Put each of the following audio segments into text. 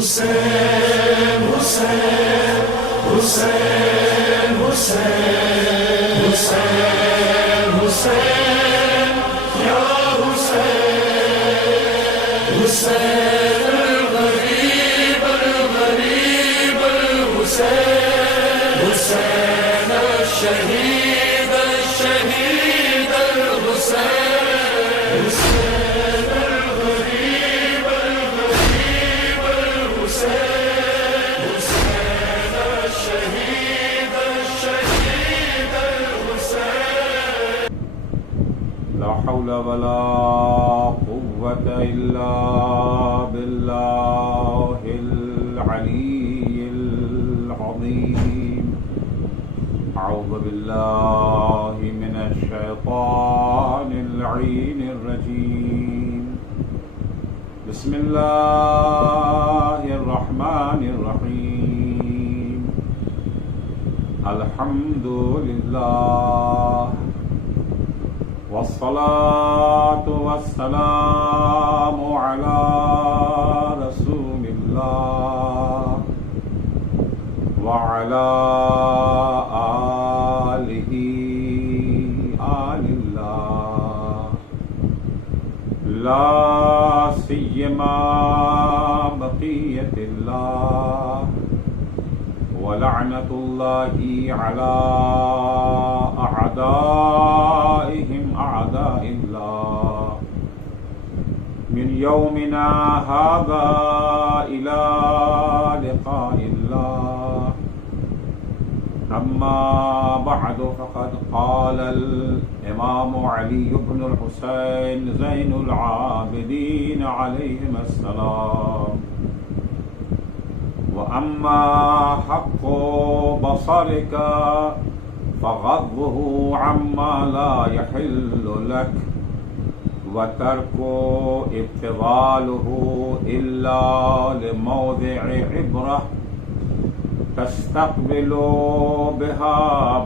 حسین حسین حسین حسین حسین حسین یا حسین حسین الغریب الغریب الحسین حسین الشہید الشہید الحسین حسین الغریب الغریب الحسین حسین الشہید الشہید الحسین. لا حول ولا قوة إلا بالله العلي العظيم. أعوذ بالله من الشيطان اللعين الرجيم. بسم الله الرحمن الرحيم. الحمد لله والصلاة والسلام على رسول الله وعلى آله آل الله لا سيما بقية الله ولعنة الله على أعدائهم أعداء الله من يومنا هذا إلى لقاء الله. أما بعد فقد قال الإمام علي بن الحسين زين العابدين عليهم السلام: وأما حق بصرك فغضه عما لا يحل لك وترك ابتذاله إلا لموضع عبرة تستقبل بها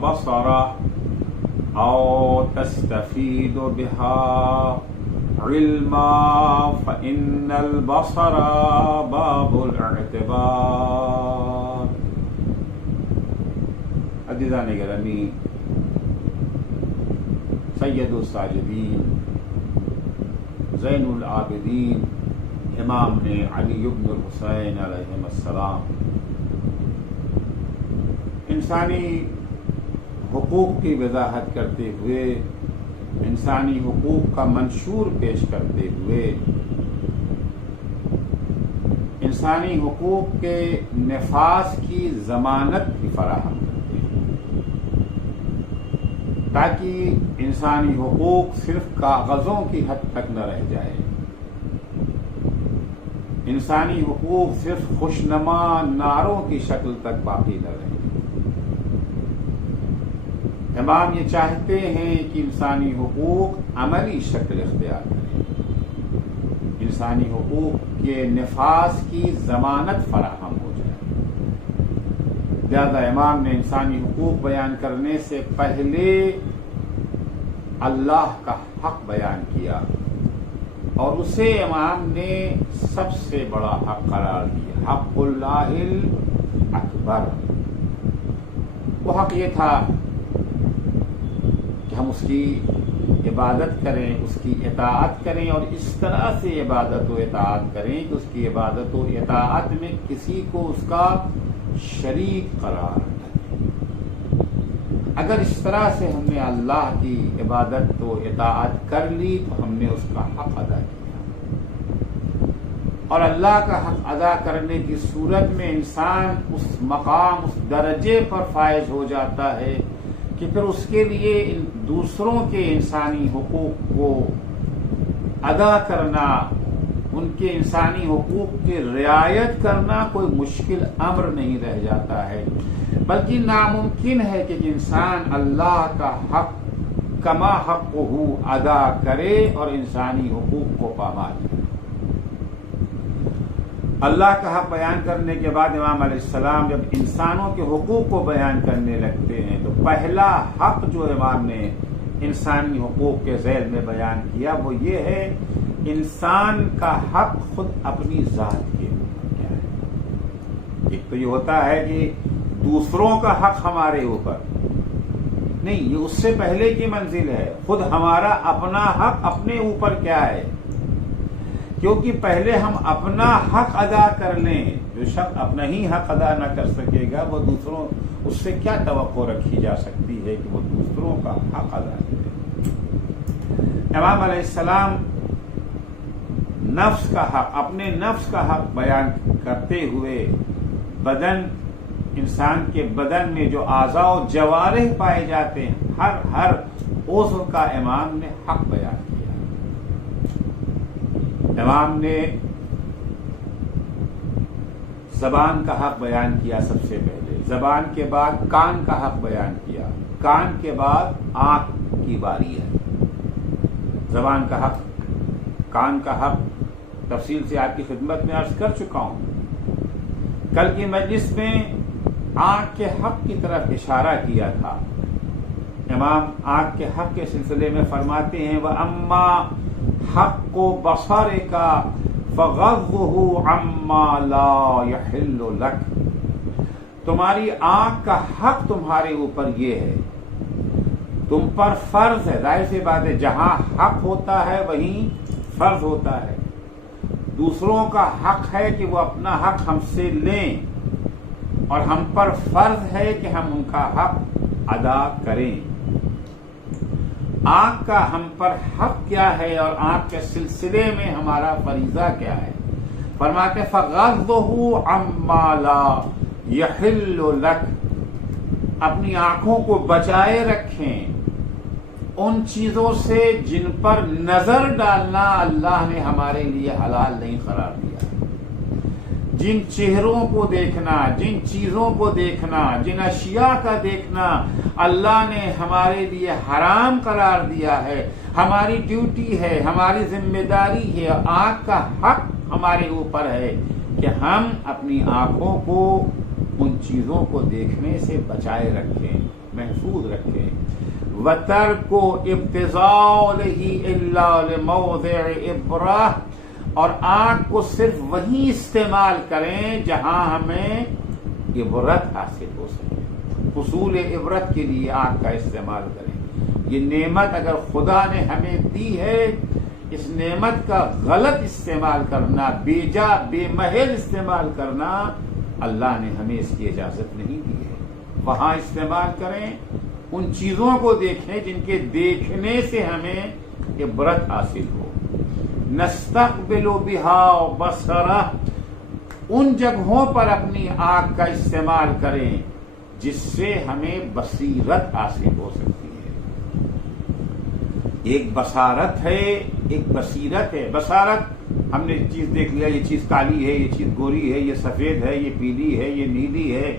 بصره أو تستفيد بها علما فإن البصر باب الاعتبار. عزیزان گرامی، سید الساجدین زین العابدین امام نے علی بن الحسین علیہ السلام انسانی حقوق کی وضاحت کرتے ہوئے، انسانی حقوق کا منشور پیش کرتے ہوئے انسانی حقوق کے نفاذ کی ضمانت بھی فراہم کرتے ہیں، تاکہ انسانی حقوق صرف کاغذوں کی حد تک نہ رہ جائے، انسانی حقوق صرف خوشنما نعروں کی شکل تک باقی نہ رہے. امام یہ چاہتے ہیں کہ انسانی حقوق عملی شکل اختیار کریں، انسانی حقوق کے نفاذ کی ضمانت فراہم ہو جائے. لہذا امام نے انسانی حقوق بیان کرنے سے پہلے اللہ کا حق بیان کیا، اور اسے امام نے سب سے بڑا حق قرار دیا، حق اللہ الاکبر. وہ حق یہ تھا ہم اس کی عبادت کریں، اس کی اطاعت کریں، اور اس طرح سے عبادت و اطاعت کریں کہ اس کی عبادت و اطاعت میں کسی کو اس کا شریک قرار نہ دیں. اگر اس طرح سے ہم نے اللہ کی عبادت و اطاعت کر لی تو ہم نے اس کا حق ادا کیا، اور اللہ کا حق ادا کرنے کی صورت میں انسان اس مقام، اس درجے پر فائز ہو جاتا ہے کہ پھر اس کے لیے دوسروں کے انسانی حقوق کو ادا کرنا، ان کے انسانی حقوق کی رعایت کرنا کوئی مشکل امر نہیں رہ جاتا ہے، بلکہ ناممکن ہے کہ انسان اللہ کا حق کما حقہ ادا کرے اور انسانی حقوق کو پامال کرے. اللہ کا حق بیان کرنے کے بعد امام علیہ السلام جب انسانوں کے حقوق کو بیان کرنے لگتے ہیں تو پہلا حق جو امام نے انسانی حقوق کے ذیل میں بیان کیا وہ یہ ہے انسان کا حق خود اپنی ذات کے اوپر کیا ہے. ایک تو یہ ہوتا ہے کہ دوسروں کا حق ہمارے اوپر نہیں، یہ اس سے پہلے کی منزل ہے، خود ہمارا اپنا حق اپنے اوپر کیا ہے، کیونکہ پہلے ہم اپنا حق ادا کر لیں. جو شخص اپنا ہی حق ادا نہ کر سکے گا وہ دوسروں اس سے کیا توقع رکھی جا سکتی ہے کہ وہ دوسروں کا حق ادا کرے. امام علیہ السلام نفس کا حق، اپنے نفس کا حق بیان کرتے ہوئے بدن، انسان کے بدن میں جو اعضاء و جوارح پائے جاتے ہیں ہر عضو کا امام نے حق بیان کیا. امام نے زبان کا حق بیان کیا، سب سے پہلے زبان کے بعد کان کا حق بیان کیا، کان کے بعد آنکھ کی باری ہے. زبان کا حق، کان کا حق تفصیل سے آپ کی خدمت میں عرض کر چکا ہوں. کل کی مجلس میں آنکھ کے حق کی طرف اشارہ کیا تھا. امام آنکھ کے حق کے سلسلے میں فرماتے ہیں وَأَمَّا حَقُّ بَصَرِكَ فَغَضُّهُ عَمَّا لَا يَحِلُّ لَكَ. تمہاری آنکھ کا حق تمہارے اوپر یہ ہے، تم پر فرض ہے. ظاہر سی بات ہے، جہاں حق ہوتا ہے وہیں فرض ہوتا ہے. دوسروں کا حق ہے کہ وہ اپنا حق ہم سے لیں، اور ہم پر فرض ہے کہ ہم ان کا حق ادا کریں. آنکھ کا ہم پر حق کیا ہے اور آنکھ کے سلسلے میں ہمارا فریضہ کیا ہے؟ فرماتے فَغَضُّهُ عَمَّا لَا يَحِلُّ لَكَ. اپنی آنکھوں کو بچائے رکھیں ان چیزوں سے جن پر نظر ڈالنا اللہ نے ہمارے لیے حلال نہیں قرار دیا. جن چہروں کو دیکھنا، جن چیزوں کو دیکھنا، جن اشیاء کا دیکھنا اللہ نے ہمارے لیے حرام قرار دیا ہے. ہماری ڈیوٹی ہے، ہماری ذمہ داری ہے، آنکھ کا حق ہمارے اوپر ہے کہ ہم اپنی آنکھوں کو ان چیزوں کو دیکھنے سے بچائے رکھیں، محفوظ رکھیں. وَتَرْكُ ابْتِغَاءِ لَهِ إِلَّا لِمَوْضِعِ إِبْرَةٍ. اور آنکھ کو صرف وہی استعمال کریں جہاں ہمیں عبرت حاصل ہو سکے. حصول عبرت کے لیے آنکھ کا استعمال کریں. یہ نعمت اگر خدا نے ہمیں دی ہے، اس نعمت کا غلط استعمال کرنا، بے جا بے محل استعمال کرنا اللہ نے ہمیں اس کی اجازت نہیں دی ہے. وہاں استعمال کریں، ان چیزوں کو دیکھیں جن کے دیکھنے سے ہمیں عبرت حاصل ہو. نستقبل بها بصرہ. ان جگہوں پر اپنی آنکھ کا استعمال کریں جس سے ہمیں بصیرت حاصل ہو سکتی ہے. ایک بصارت ہے، ایک بصیرت ہے. بصارت ہم نے چیز دیکھ لیا، یہ چیز کالی ہے، یہ چیز گوری ہے، یہ سفید ہے، یہ پیلی ہے، یہ نیلی ہے،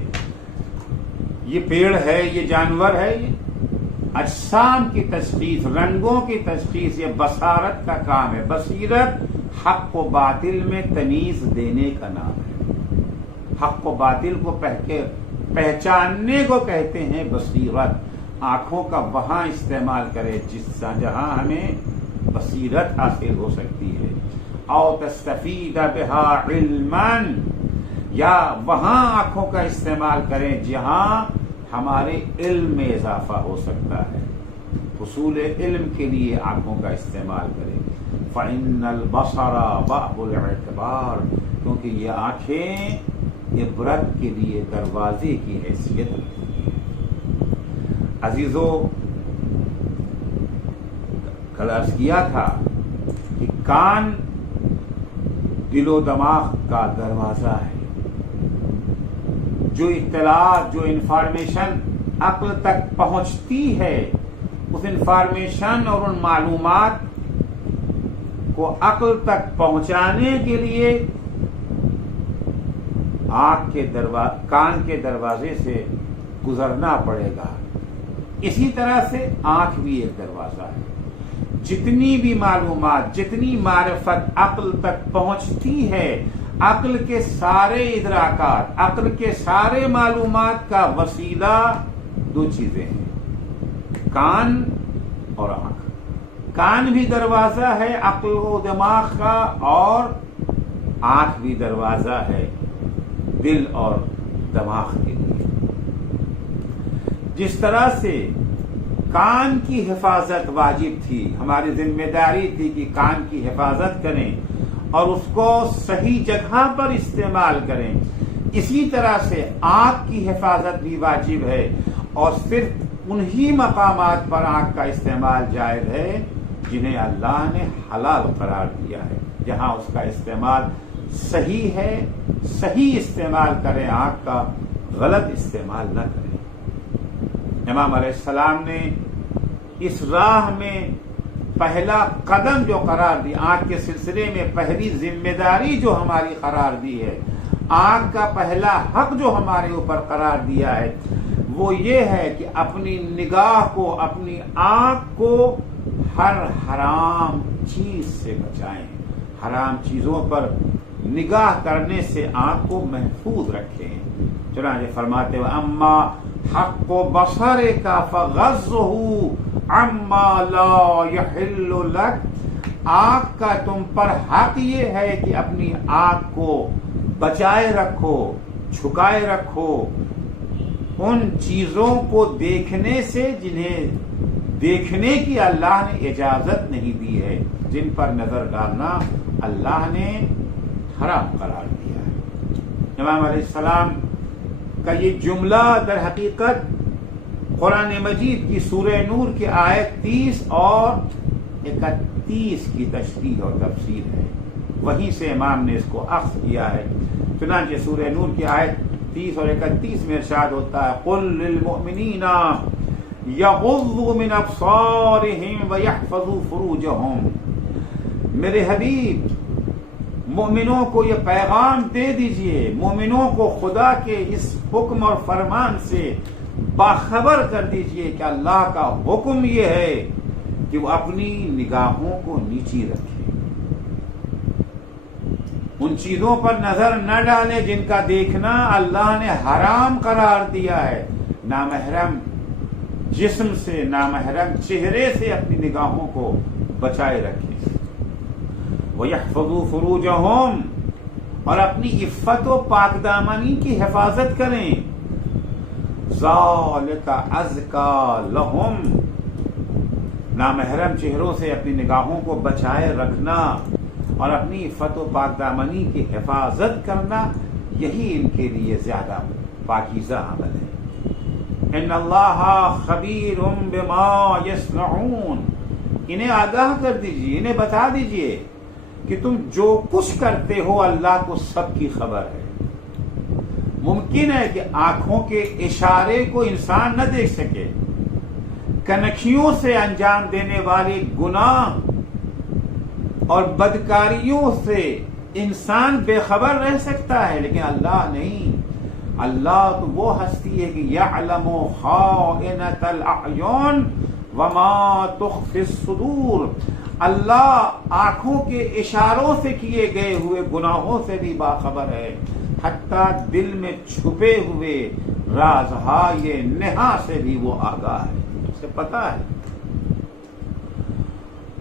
یہ پیڑ ہے، یہ جانور ہے. یہ اجسام کی تشخیص، رنگوں کی تشخیص، یہ بصارت کا کام ہے. بصیرت حق و باطل میں تمیز دینے کا نام ہے. حق و باطل کو پہچاننے کو کہتے ہیں بصیرت. آنکھوں کا وہاں استعمال کرے جہاں ہمیں بصیرت حاصل ہو سکتی ہے. او تستفید بها علما. یا وہاں آنکھوں کا استعمال کریں جہاں ہمارے علم میں اضافہ ہو سکتا ہے. حصول علم کے لیے آنکھوں کا استعمال کریں. فَإِنَّ الْبَصَرَ بَابُ الْاعْتِبَارِ. کیونکہ یہ آنکھیں عبرت کے لیے دروازے کی حیثیت رکھتی ہیں. عزیزو، کل عرض کیا تھا کہ کان دل و دماغ کا دروازہ ہے. جو اطلاعات، جو انفارمیشن عقل تک پہنچتی ہے، اس انفارمیشن اور ان معلومات کو عقل تک پہنچانے کے لیے کان کے دروازے سے گزرنا پڑے گا. اسی طرح سے آنکھ بھی ایک دروازہ ہے. جتنی بھی معلومات، جتنی معرفت عقل تک پہنچتی ہے، عقل کے سارے ادراکات، عقل کے سارے معلومات کا وسیلہ دو چیزیں ہیں، کان اور آنکھ. کان بھی دروازہ ہے عقل و دماغ کا، اور آنکھ بھی دروازہ ہے دل اور دماغ کے لیے. جس طرح سے کان کی حفاظت واجب تھی، ہماری ذمہ داری تھی کہ کان کی حفاظت کریں اور اس کو صحیح جگہ پر استعمال کریں، اسی طرح سے آنکھ کی حفاظت بھی واجب ہے، اور صرف انہی مقامات پر آنکھ کا استعمال جائز ہے جنہیں اللہ نے حلال قرار دیا ہے، جہاں اس کا استعمال صحیح ہے. صحیح استعمال کریں آنکھ کا، غلط استعمال نہ کریں. امام علیہ السلام نے اس راہ میں پہلا قدم جو قرار دی، آنکھ کے سلسلے میں پہلی ذمہ داری جو ہماری قرار دی ہے، آنکھ کا پہلا حق جو ہمارے اوپر قرار دیا ہے، وہ یہ ہے کہ اپنی نگاہ کو، اپنی آنکھ کو ہر حرام چیز سے بچائیں. حرام چیزوں پر نگاہ کرنے سے آنکھ کو محفوظ رکھیں. چنانچہ فرماتے ہوئے اما حق بصرک فغضہ عما لا یحل لک، آنکھ کا تم پر حق یہ ہے کہ اپنی آنکھ کو بچائے رکھو، چھکائے رکھو ان چیزوں کو دیکھنے سے جنہیں دیکھنے کی اللہ نے اجازت نہیں دی ہے، جن پر نظر ڈالنا اللہ نے حرام قرار دیا ہے. امام علیہ السلام کا یہ جملہ در حقیقت قرآن مجید کی سورہ نور کی آیت 30 اور 31 کی تشریح اور تفسیر ہے. وہیں سے امام نے اس کو اخذ کیا ہے. چنانچہ سورہ نور کی آیت 30 اور 31 میں ارشاد ہوتا ہے قل للمؤمنین یغضوا من ابصارهم ویحفظوا فروجهم، میرے حبیب مومنوں کو یہ پیغام دے دیجئے، مومنوں کو خدا کے اس حکم اور فرمان سے باخبر کر دیجئے کہ اللہ کا حکم یہ ہے کہ وہ اپنی نگاہوں کو نیچی رکھیں، ان چیزوں پر نظر نہ ڈالیں جن کا دیکھنا اللہ نے حرام قرار دیا ہے. نامحرم جسم سے، نامحرم چہرے سے اپنی نگاہوں کو بچائے رکھیں. وَيَحْفَظُوا فُرُوجَهُمْ، اور اپنی عفت و پاک دامنی کی حفاظت کریں. ذَلِكَ أَزْكَىٰ لَهُمْ، نامحرم چہروں سے اپنی نگاہوں کو بچائے رکھنا اور اپنی عفت و پاک دامنی کی حفاظت کرنا، یہی ان کے لیے زیادہ پاکیزہ عمل ہے. ان اللہ خبیر بما یصنعون، انہیں آگاہ کر دیجیے، انہیں بتا دیجیے کہ تم جو کچھ کرتے ہو اللہ کو سب کی خبر ہے. ممکن ہے کہ آنکھوں کے اشارے کو انسان نہ دیکھ سکے، کنکھیوں سے انجام دینے والے گناہ اور بدکاریوں سے انسان بے خبر رہ سکتا ہے، لیکن اللہ نہیں. اللہ تو وہ ہستی ہے کہ یعلم خائنۃ الاعین وما تخفی الصدور، اللہ آنکھوں کے اشاروں سے کیے گئے ہوئے گناہوں سے بھی باخبر ہے، حتیٰ دل میں چھپے ہوئے رازہائے نہا سے بھی وہ آگاہ ہے، اسے پتہ ہے.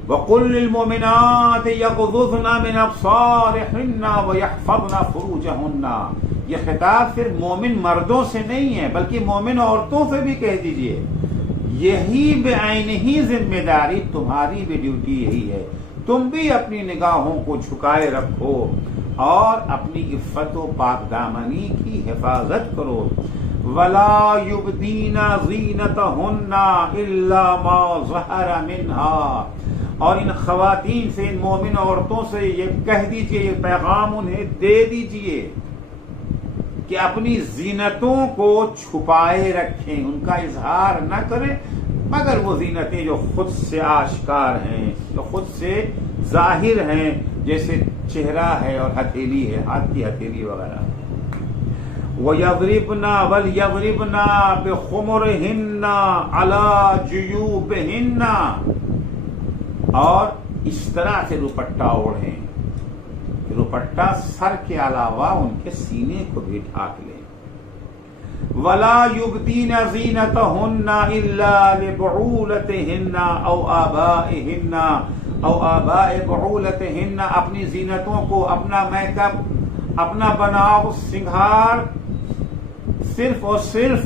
وَقُلْ لِلْمُؤْمِنَاتِ يَغْضُضْنَ مِنْ أَبْصَارِهِنَّ وَيَحْفَظْنَ فُرُوجَهُنَّ، یہ خطاب صرف مومن مردوں سے نہیں ہے بلکہ مومن عورتوں سے بھی کہہ دیجئے. یہی بعین ہی ذمہ داری، تمہاری بھی ڈیوٹی یہی ہے. تم بھی اپنی نگاہوں کو جھکائے رکھو اور اپنی عفت و پاک دامنی کی حفاظت کرو. وَلَا يُبْدِينَ زِينَتَهُنَّ إِلَّا مَا ظَهَرَ مِنْهَا، اور ان خواتین سے، ان مومن عورتوں سے یہ کہہ دیجئے، یہ پیغام انہیں دے دیجئے کہ اپنی زینتوں کو چھپائے رکھیں، ان کا اظہار نہ کریں، مگر وہ زینتیں جو خود سے آشکار ہیں، جو خود سے ظاہر ہیں، جیسے چہرہ ہے اور ہتھیلی ہے، ہاتھ کی ہتھیلی وغیرہ. وَيَضْرِبْنَ وَلْيَضْرِبْنَ بِخُمُرِهِنَّ عَلَى جُيُوبِهِنَّ، اور اس طرح سے دوپٹہ اوڑھیں، دوپٹہ سر کے علاوہ ان کے سینے کو بھی ڈھانک لیں. وَلَا يُبْدِينَ زِينَتَهُنَّ إِلَّا لِبُعُولَتِهِنَّ أَوْ آبَائِهِنَّ أَوْ آبَاءِ بُعُولَتِهِنَّ، اپنی زینتوں کو، اپنا میک اپ اپنا بناؤ سنگھار صرف اور صرف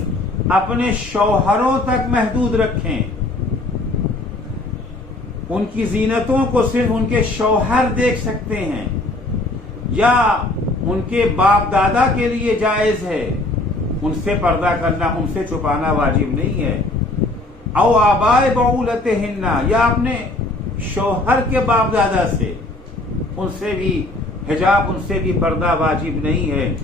اپنے شوہروں تک محدود رکھیں، ان کی زینتوں کو صرف ان کے شوہر دیکھ سکتے ہیں، یا ان کے باپ دادا کے لیے جائز ہے، ان سے پردہ کرنا، ان سے چھپانا واجب نہیں ہے۔ او آبائے بعولتہن، یا اپنے شوہر کے باپ دادا سے، ان سے بھی حجاب، ان سے بھی پردہ واجب نہیں ہے۔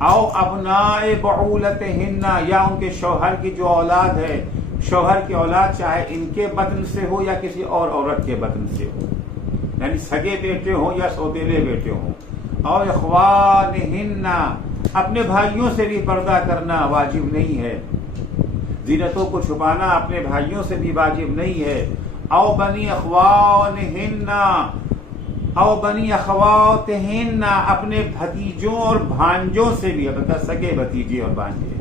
او ابنائے بعولتہن، یا ان کے شوہر کی جو اولاد ہے، شوہر کی اولاد چاہے ان کے بطن سے ہو یا کسی اور عورت کے بطن سے ہو، یعنی سگے بیٹے ہوں یا سوتیلے بیٹے ہوں۔ اور اخوانہن، اپنے بھائیوں سے بھی پردہ کرنا واجب نہیں ہے، زینتوں کو چھپانا اپنے بھائیوں سے بھی واجب نہیں ہے۔ او بنی اخوانہن، او بنی اخواتہن، اپنے بھتیجوں اور بھانجوں سے بھی، البتہ سگے بھتیجے اور بھانجے،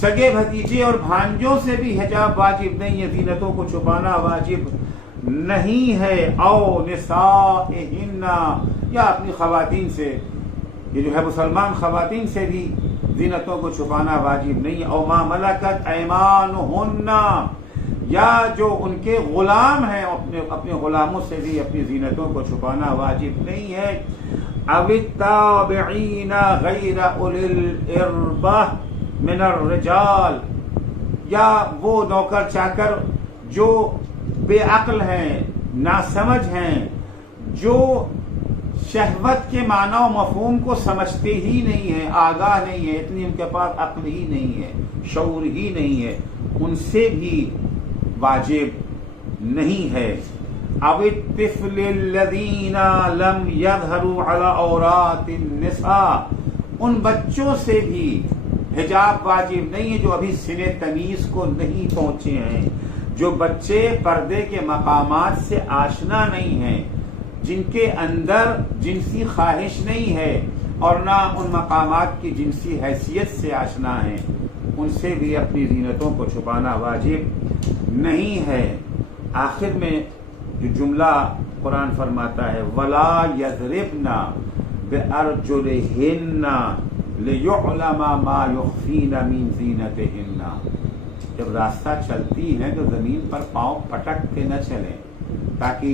سگے بھتیجے اور بھانجوں سے بھی حجاب واجب نہیں ہے، زینتوں کو چھپانا واجب نہیں ہے۔ او نسائہن، یا اپنی خواتین سے، یہ جو ہے مسلمان خواتین سے بھی زینتوں کو چھپانا واجب نہیں ہے۔ او ما ملکت ایمانہن، یا جو ان کے غلام ہیں، اپنے غلاموں سے بھی اپنی زینتوں کو چھپانا واجب نہیں ہے۔ او التابعین غیر اولی الاربہ من الرجال، یا وہ نوکر چاکر جو بے عقل ہیں، ناسمجھ ہیں، جو شہوت کے معنی و مفہوم کو سمجھتے ہی نہیں ہیں، آگاہ نہیں ہے، اتنی ان کے پاس عقل ہی نہیں ہے، شعور ہی نہیں ہے، ان سے بھی واجب نہیں ہے۔ او الطفل الذین لم یظہروا علی عورات النساء، ان بچوں سے بھی حجاب واجب نہیں ہے جو ابھی سن تمیز کو نہیں پہنچے ہیں، جو بچے پردے کے مقامات سے آشنا نہیں ہیں، جن کے اندر جنسی خواہش نہیں ہے اور نہ ان مقامات کی جنسی حیثیت سے آشنا ہیں، ان سے بھی اپنی زینتوں کو چھپانا واجب نہیں ہے۔ آخر میں جو جملہ قرآن فرماتا ہے وَلَا يَضْرِبْنَ بِأَرْجُلِهِنَّ لِيُعْلَمَ مَا يُخْفِينَ مِنْ زِينَتِهِنَّ، جب راستہ چلتی ہیں تو زمین پر پاؤں پٹک کے نہ چلیں تاکہ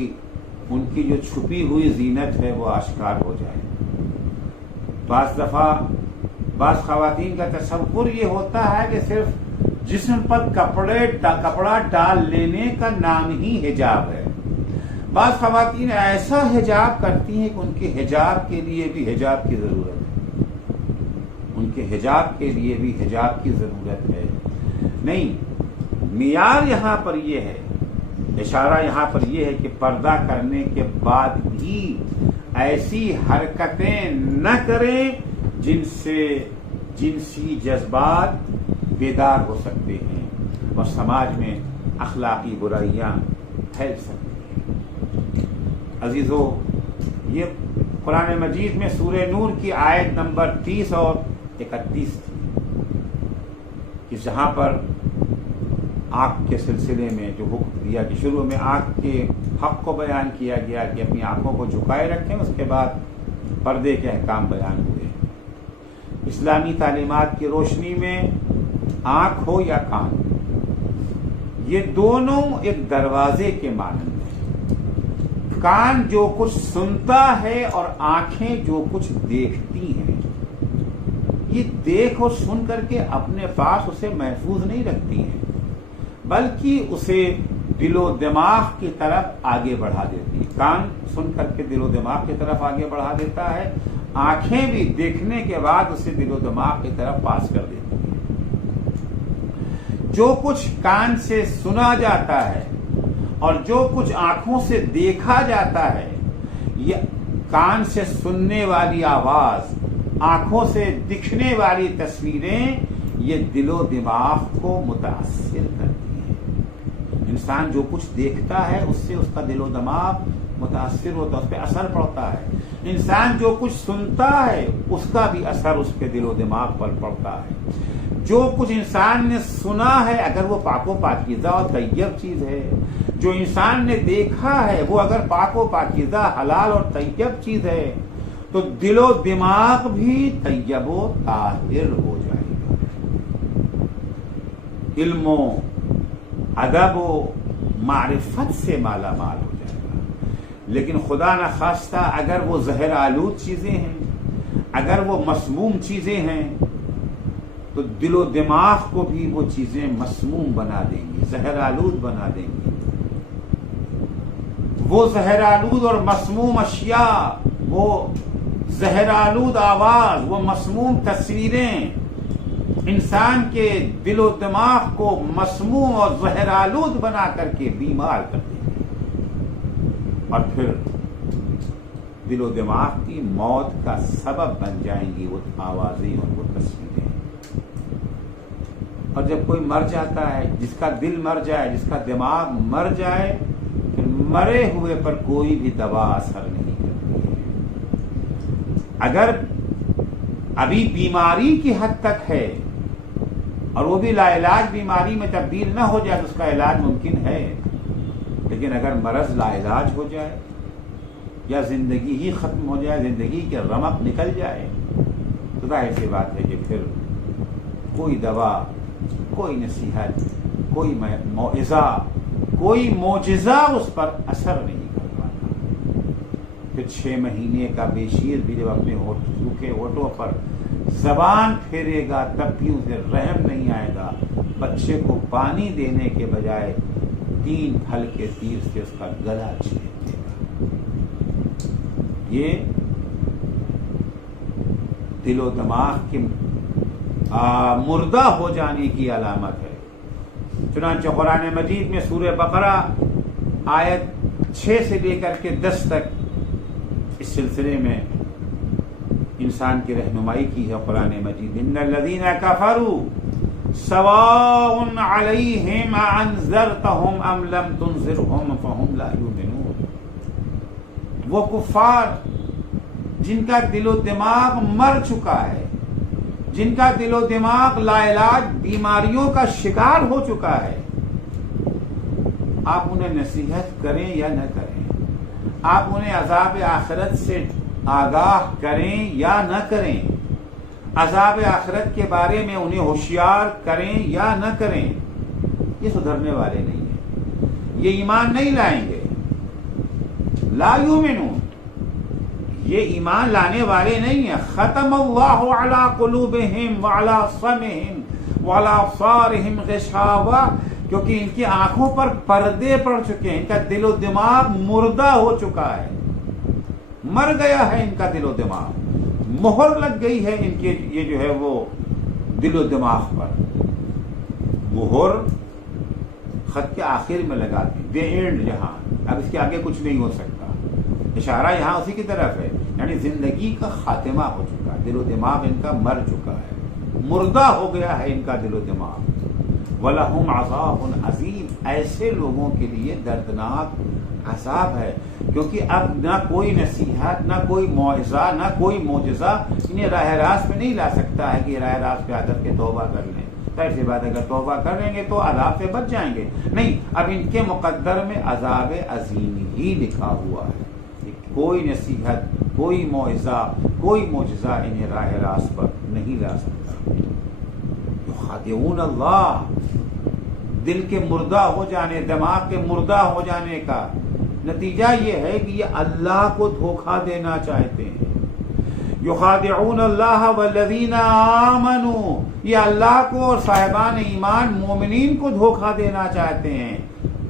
ان کی جو چھپی ہوئی زینت ہے وہ آشکار ہو جائے۔ بعض دفعہ بعض خواتین کا تصور یہ ہوتا ہے کہ صرف جسم پر کپڑا ڈال لینے کا نام ہی حجاب ہے۔ بعض خواتین ایسا حجاب کرتی ہیں کہ ان کے حجاب کے لیے بھی حجاب کی ضرورت ہے، ان کے حجاب کے لیے بھی حجاب کی ضرورت ہے۔ نہیں، معیار یہاں پر یہ ہے، اشارہ یہاں پر یہ ہے کہ پردہ کرنے کے بعد بھی ایسی حرکتیں نہ کریں جن سے جنسی جذبات بیدار ہو سکتے ہیں اور سماج میں اخلاقی برائیاں پھیل سکتی ہیں۔ عزیزو، یہ قرآن مجید میں سورہ نور کی آیت نمبر 30 اور 31 تھی کہ جہاں پر آنکھ کے سلسلے میں جو حکم دیا کہ شروع میں آنکھ کے حق کو بیان کیا گیا کہ اپنی آنکھوں کو جھکائے رکھیں، اس کے بعد پردے کے احکام بیان ہوئے۔ اسلامی تعلیمات کی روشنی میں آنکھ ہو یا کان، یہ دونوں ایک دروازے کے مانند ہیں۔ کان جو کچھ سنتا ہے اور آنکھیں جو کچھ دیکھتی ہیں، یہ دیکھ اور سن کر کے اپنے پاس اسے محفوظ نہیں رکھتی ہیں بلکہ اسے دل و دماغ کی طرف آگے بڑھا دیتی ہے۔ کان سن کر کے دل و دماغ کی طرف آگے بڑھا دیتا ہے، آنکھیں بھی دیکھنے کے بعد اسے دل و دماغ کی طرف پاس کر دیتی ہیں۔ جو کچھ کان سے سنا جاتا ہے اور جو کچھ آنکھوں سے دیکھا جاتا ہے، یہ کان سے سننے والی آواز، آنکھوں سے دکھنے والی تصویریں، یہ دل و دماغ کو متاثر کرتی ہیں۔ انسان جو کچھ دیکھتا ہے اس سے اس کا دل و دماغ متاثر ہوتا ہے، اس پہ اثر پڑتا ہے۔ انسان جو کچھ سنتا ہے اس کا بھی اثر اس کے دل و دماغ پر پڑتا ہے۔ جو کچھ انسان نے سنا ہے اگر وہ پاک و پاکیزہ اور طیب چیز ہے، جو انسان نے دیکھا ہے وہ اگر پاک و پاکیزہ حلال اور طیب چیز ہے، تو دل و دماغ بھی طیب و طاہر ہو جائے گا، علم و ادب و معرفت سے مالا مال ہو جائے گا۔ لیکن خدا نخواستہ اگر وہ زہر آلود چیزیں ہیں، اگر وہ مسموم چیزیں ہیں، تو دل و دماغ کو بھی وہ چیزیں مسموم بنا دیں گی، زہر آلود بنا دیں گی۔ وہ زہر آلود اور مسموم اشیاء، وہ زہر آلود آواز، وہ مسموم تصویریں انسان کے دل و دماغ کو مسموم اور زہر آلود بنا کر کے بیمار کر دیں گے، اور پھر دل و دماغ کی موت کا سبب بن جائیں گی وہ آوازیں اور وہ تصویریں۔ اور جب کوئی مر جاتا ہے، جس کا دل مر جائے، جس کا دماغ مر جائے، پھر مرے ہوئے پر کوئی بھی دوا اثر نہیں کرتی ہے۔ اگر ابھی بیماری کی حد تک ہے اور وہ بھی لا علاج بیماری میں تبدیل نہ ہو جائے تو اس کا علاج ممکن ہے، لیکن اگر مرض لا علاج ہو جائے یا زندگی ہی ختم ہو جائے، زندگی کے رمق نکل جائے، تو ظاہر سی بات ہے کہ پھر کوئی دوا، کوئی نصیحت، کوئی موعظہ، کوئی معجزہ اس پر اثر نہیں کر پاتا۔ پھر 6 مہینے کا بے شیر بھی جب اپنے سوکھے ہونٹوں پر زبان پھیرے گا تب بھی اسے رحم نہیں آئے گا، بچے کو پانی دینے کے بجائے 3 پھل کے تیر سے اس کا گلا چھید دے گا۔ یہ دل و دماغ کے مردہ ہو جانے کی علامت ہے۔ چنانچہ قرآن مجید میں سورہ بقرہ آیت 6 سے لے کر کے 10 تک اس سلسلے میں انسان کی رہنمائی کی ہے قرآن مجید۔ ان الذین کفروا سواء علیہم اانذرتہم ام لم تنذرہم فہم لا یؤمنون۔ وہ کفار جن کا دل و دماغ مر چکا ہے، جن کا دل و دماغ لا علاج بیماریوں کا شکار ہو چکا ہے، آپ انہیں نصیحت کریں یا نہ کریں، آپ انہیں عذاب آخرت سے آگاہ کریں یا نہ کریں، عذاب آخرت کے بارے میں انہیں ہوشیار کریں یا نہ کریں، یہ سدھرنے والے نہیں ہیں، یہ ایمان نہیں لائیں گے۔ لا یؤمنون، یہ ایمان لانے والے نہیں ہیں۔ ختم اللہ علی قلوبہم وعلی سمعہم وعلی ابصارہم غشاوہ، کیونکہ ان کی آنکھوں پر پردے پڑ چکے ہیں، ان کا دل و دماغ مردہ ہو چکا ہے، مر گیا ہے ان کا دل و دماغ، مہر لگ گئی ہے ان کے یہ جو ہے وہ دل و دماغ پر۔ مہر خط کے آخر میں لگا دی، دے اینڈ، جہاں اب اس کے آگے کچھ نہیں ہو سکتا، اشارہ یہاں اسی کی طرف ہے، یعنی زندگی کا خاتمہ ہو چکا ہے، دل و دماغ ان کا مر چکا ہے، مردہ ہو گیا ہے ان کا دل و دماغ۔ وَلَهُمْ عَذَابٌ عَظِيمٌ، ایسے لوگوں کے لیے دردناک عذاب ہے، کیونکہ اب نہ کوئی نصیحت، نہ کوئی موعظہ، نہ کوئی معجزہ انہیں راہ راست پہ نہیں لا سکتا ہے کہ راہ راست پہ آ کر کے توبہ کر لیں۔ ظاہر سی بات، اگر توبہ کر لیں گے تو عذاب سے بچ جائیں گے، نہیں، اب ان کے مقدر میں عذاب عظیم ہی لکھا ہوا ہے۔ کوئی نصیحت، کوئی معجزہ، کوئی معجزہ انہیں راہ راست پر نہیں لا سکتا۔ یخادعون اللہ، دل کے مردہ ہو جانے، دماغ کے مردہ ہو جانے کا نتیجہ یہ ہے کہ یہ اللہ کو دھوکہ دینا چاہتے ہیں۔ یخادعون اللہ والذین آمنوا، یہ اللہ کو اور صاحبان ایمان مومنین کو دھوکہ دینا چاہتے ہیں۔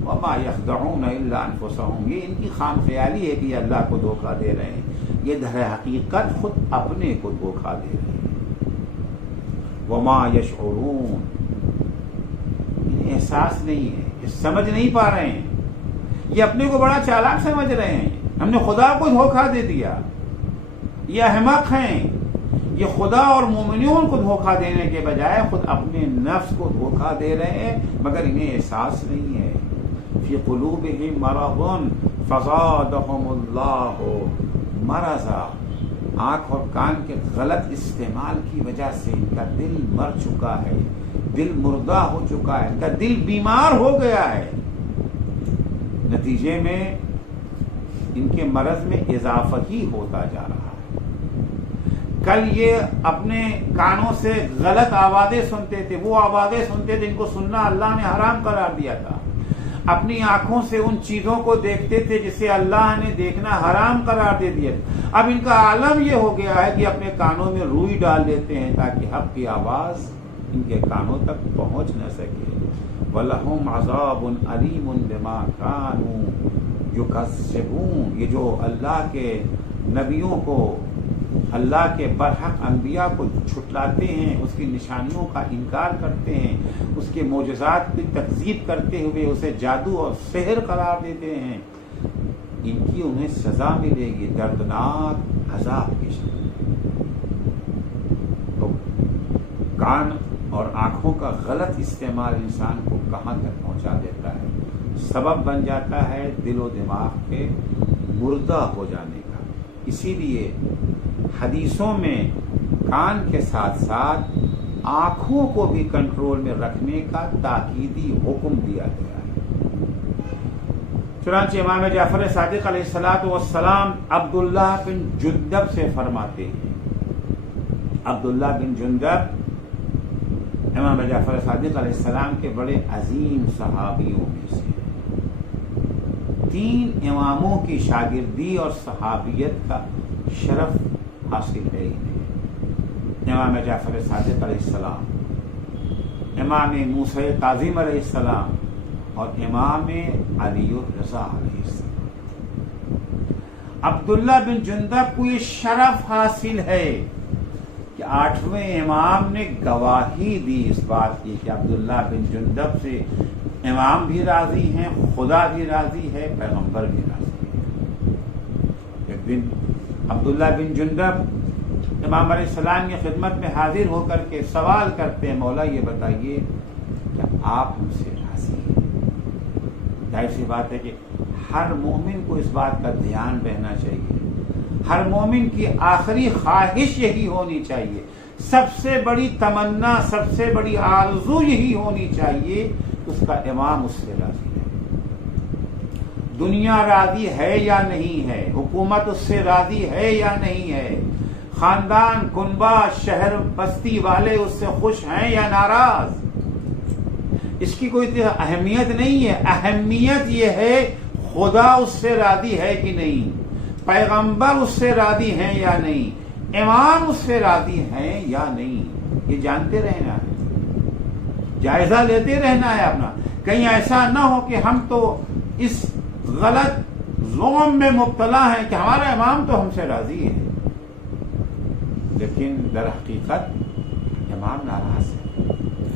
وما یخدعون الا انفسهم، یہ ان کی خام خیالی ہے کہ یہ اللہ کو دھوکہ دے رہے ہیں، یہ در حقیقت خود اپنے کو دھوکہ دے رہے ہیں۔ وما یشعرون، انہیں احساس نہیں ہے، یہ سمجھ نہیں پا رہے ہیں، یہ اپنے کو بڑا چالاک سمجھ رہے ہیں، ہم نے خدا کو دھوکہ دے دیا، یہ احمق ہیں، یہ خدا اور مومنین کو دھوکہ دینے کے بجائے خود اپنے نفس کو دھوکہ دے رہے ہیں، مگر انہیں احساس نہیں ہے۔ فی قلوبہم مرض فزادہم اللہ مرضا، آنکھ اور کان کے غلط استعمال کی وجہ سے ان کا دل مر چکا ہے، دل مردہ ہو چکا ہے، ان کا دل بیمار ہو گیا ہے، نتیجے میں ان کے مرض میں اضافہ ہی ہوتا جا رہا ہے۔ کل یہ اپنے کانوں سے غلط آوازیں سنتے تھے، وہ آوازیں سنتے تھے جن کو سننا اللہ نے حرام قرار دیا تھا، اپنی آنکھوں سے ان چیزوں کو دیکھتے تھے جسے اللہ نے دیکھنا حرام قرار دے دیا۔ اب ان کا عالم یہ ہو گیا ہے کہ اپنے کانوں میں روئی ڈال دیتے ہیں تاکہ حق کی آواز ان کے کانوں تک پہنچ نہ سکے۔ وَلَهُمْ عَذَابٌ أَلِيمٌ بِمَا كَانُوا يُكَذِّبُونَ، یہ جو اللہ کے نبیوں کو، اللہ کے برحق انبیاء کو چھٹلاتے ہیں، اس کی نشانیوں کا انکار کرتے ہیں، اس کے معجزات کی تکذیب کرتے ہوئے اسے جادو اور سحر قرار دیتے ہیں، ان کی انہیں سزا ملے گی دردناک عذاب کی شکل۔ تو کان اور آنکھوں کا غلط استعمال انسان کو کہاں تک پہنچا دیتا ہے، سبب بن جاتا ہے دل و دماغ کے مردہ ہو جانے کا۔ اسی لیے حدیثوں میں کان کے ساتھ ساتھ آنکھوں کو بھی کنٹرول میں رکھنے کا تاکیدی حکم دیا گیا ہے۔ چنانچہ امام جعفر صادق علیہ السلام عبداللہ بن جندب سے فرماتے ہیں، عبداللہ بن جندب امام جعفر صادق علیہ السلام کے بڑے عظیم صحابیوں میں سے، 3 اماموں کی شاگردی اور صحابیت کا شرف حاصل ہے انہیں۔ امام جعفر صادق علیہ السلام، امام موسیٰ کاظم علیہ السلام اور امام علی الرضا علیہ السلام۔ عبداللہ بن جندب کو یہ شرف حاصل ہے کہ 8ویں امام نے گواہی دی اس بات کی کہ عبداللہ بن جندب سے امام بھی راضی ہیں، خدا بھی راضی ہے، پیغمبر بھی راضی ہے۔ ایک دن عبداللہ بن جندب امام علیہ السلام کی خدمت میں حاضر ہو کر کے سوال کرتے ہیں، مولا یہ بتائیے کہ آپ ہم سے راضی ہیں؟ ظاہر سی بات ہے کہ ہر مومن کو اس بات کا دھیان رہنا چاہیے، ہر مومن کی آخری خواہش یہی ہونی چاہیے، سب سے بڑی تمنا، سب سے بڑی آرزو یہی ہونی چاہیے کہ اس کا امام اس سے راضی ہے۔ دنیا راضی ہے یا نہیں ہے، حکومت اس سے راضی ہے یا نہیں ہے، خاندان، کنبہ، شہر بستی والے اس سے خوش ہیں یا ناراض، اس کی کوئی اہمیت نہیں ہے۔ اہمیت یہ ہے خدا اس سے راضی ہے کہ نہیں، پیغمبر اس سے راضی ہیں یا نہیں، امام اس سے راضی ہیں یا نہیں، یہ جانتے رہنا ہے، جائزہ لیتے رہنا ہے اپنا، کہیں ایسا نہ ہو کہ ہم تو اس غلط ظلم میں مبتلا ہیں کہ ہمارا امام تو ہم سے راضی ہے، لیکن در حقیقت امام ناراض ہے۔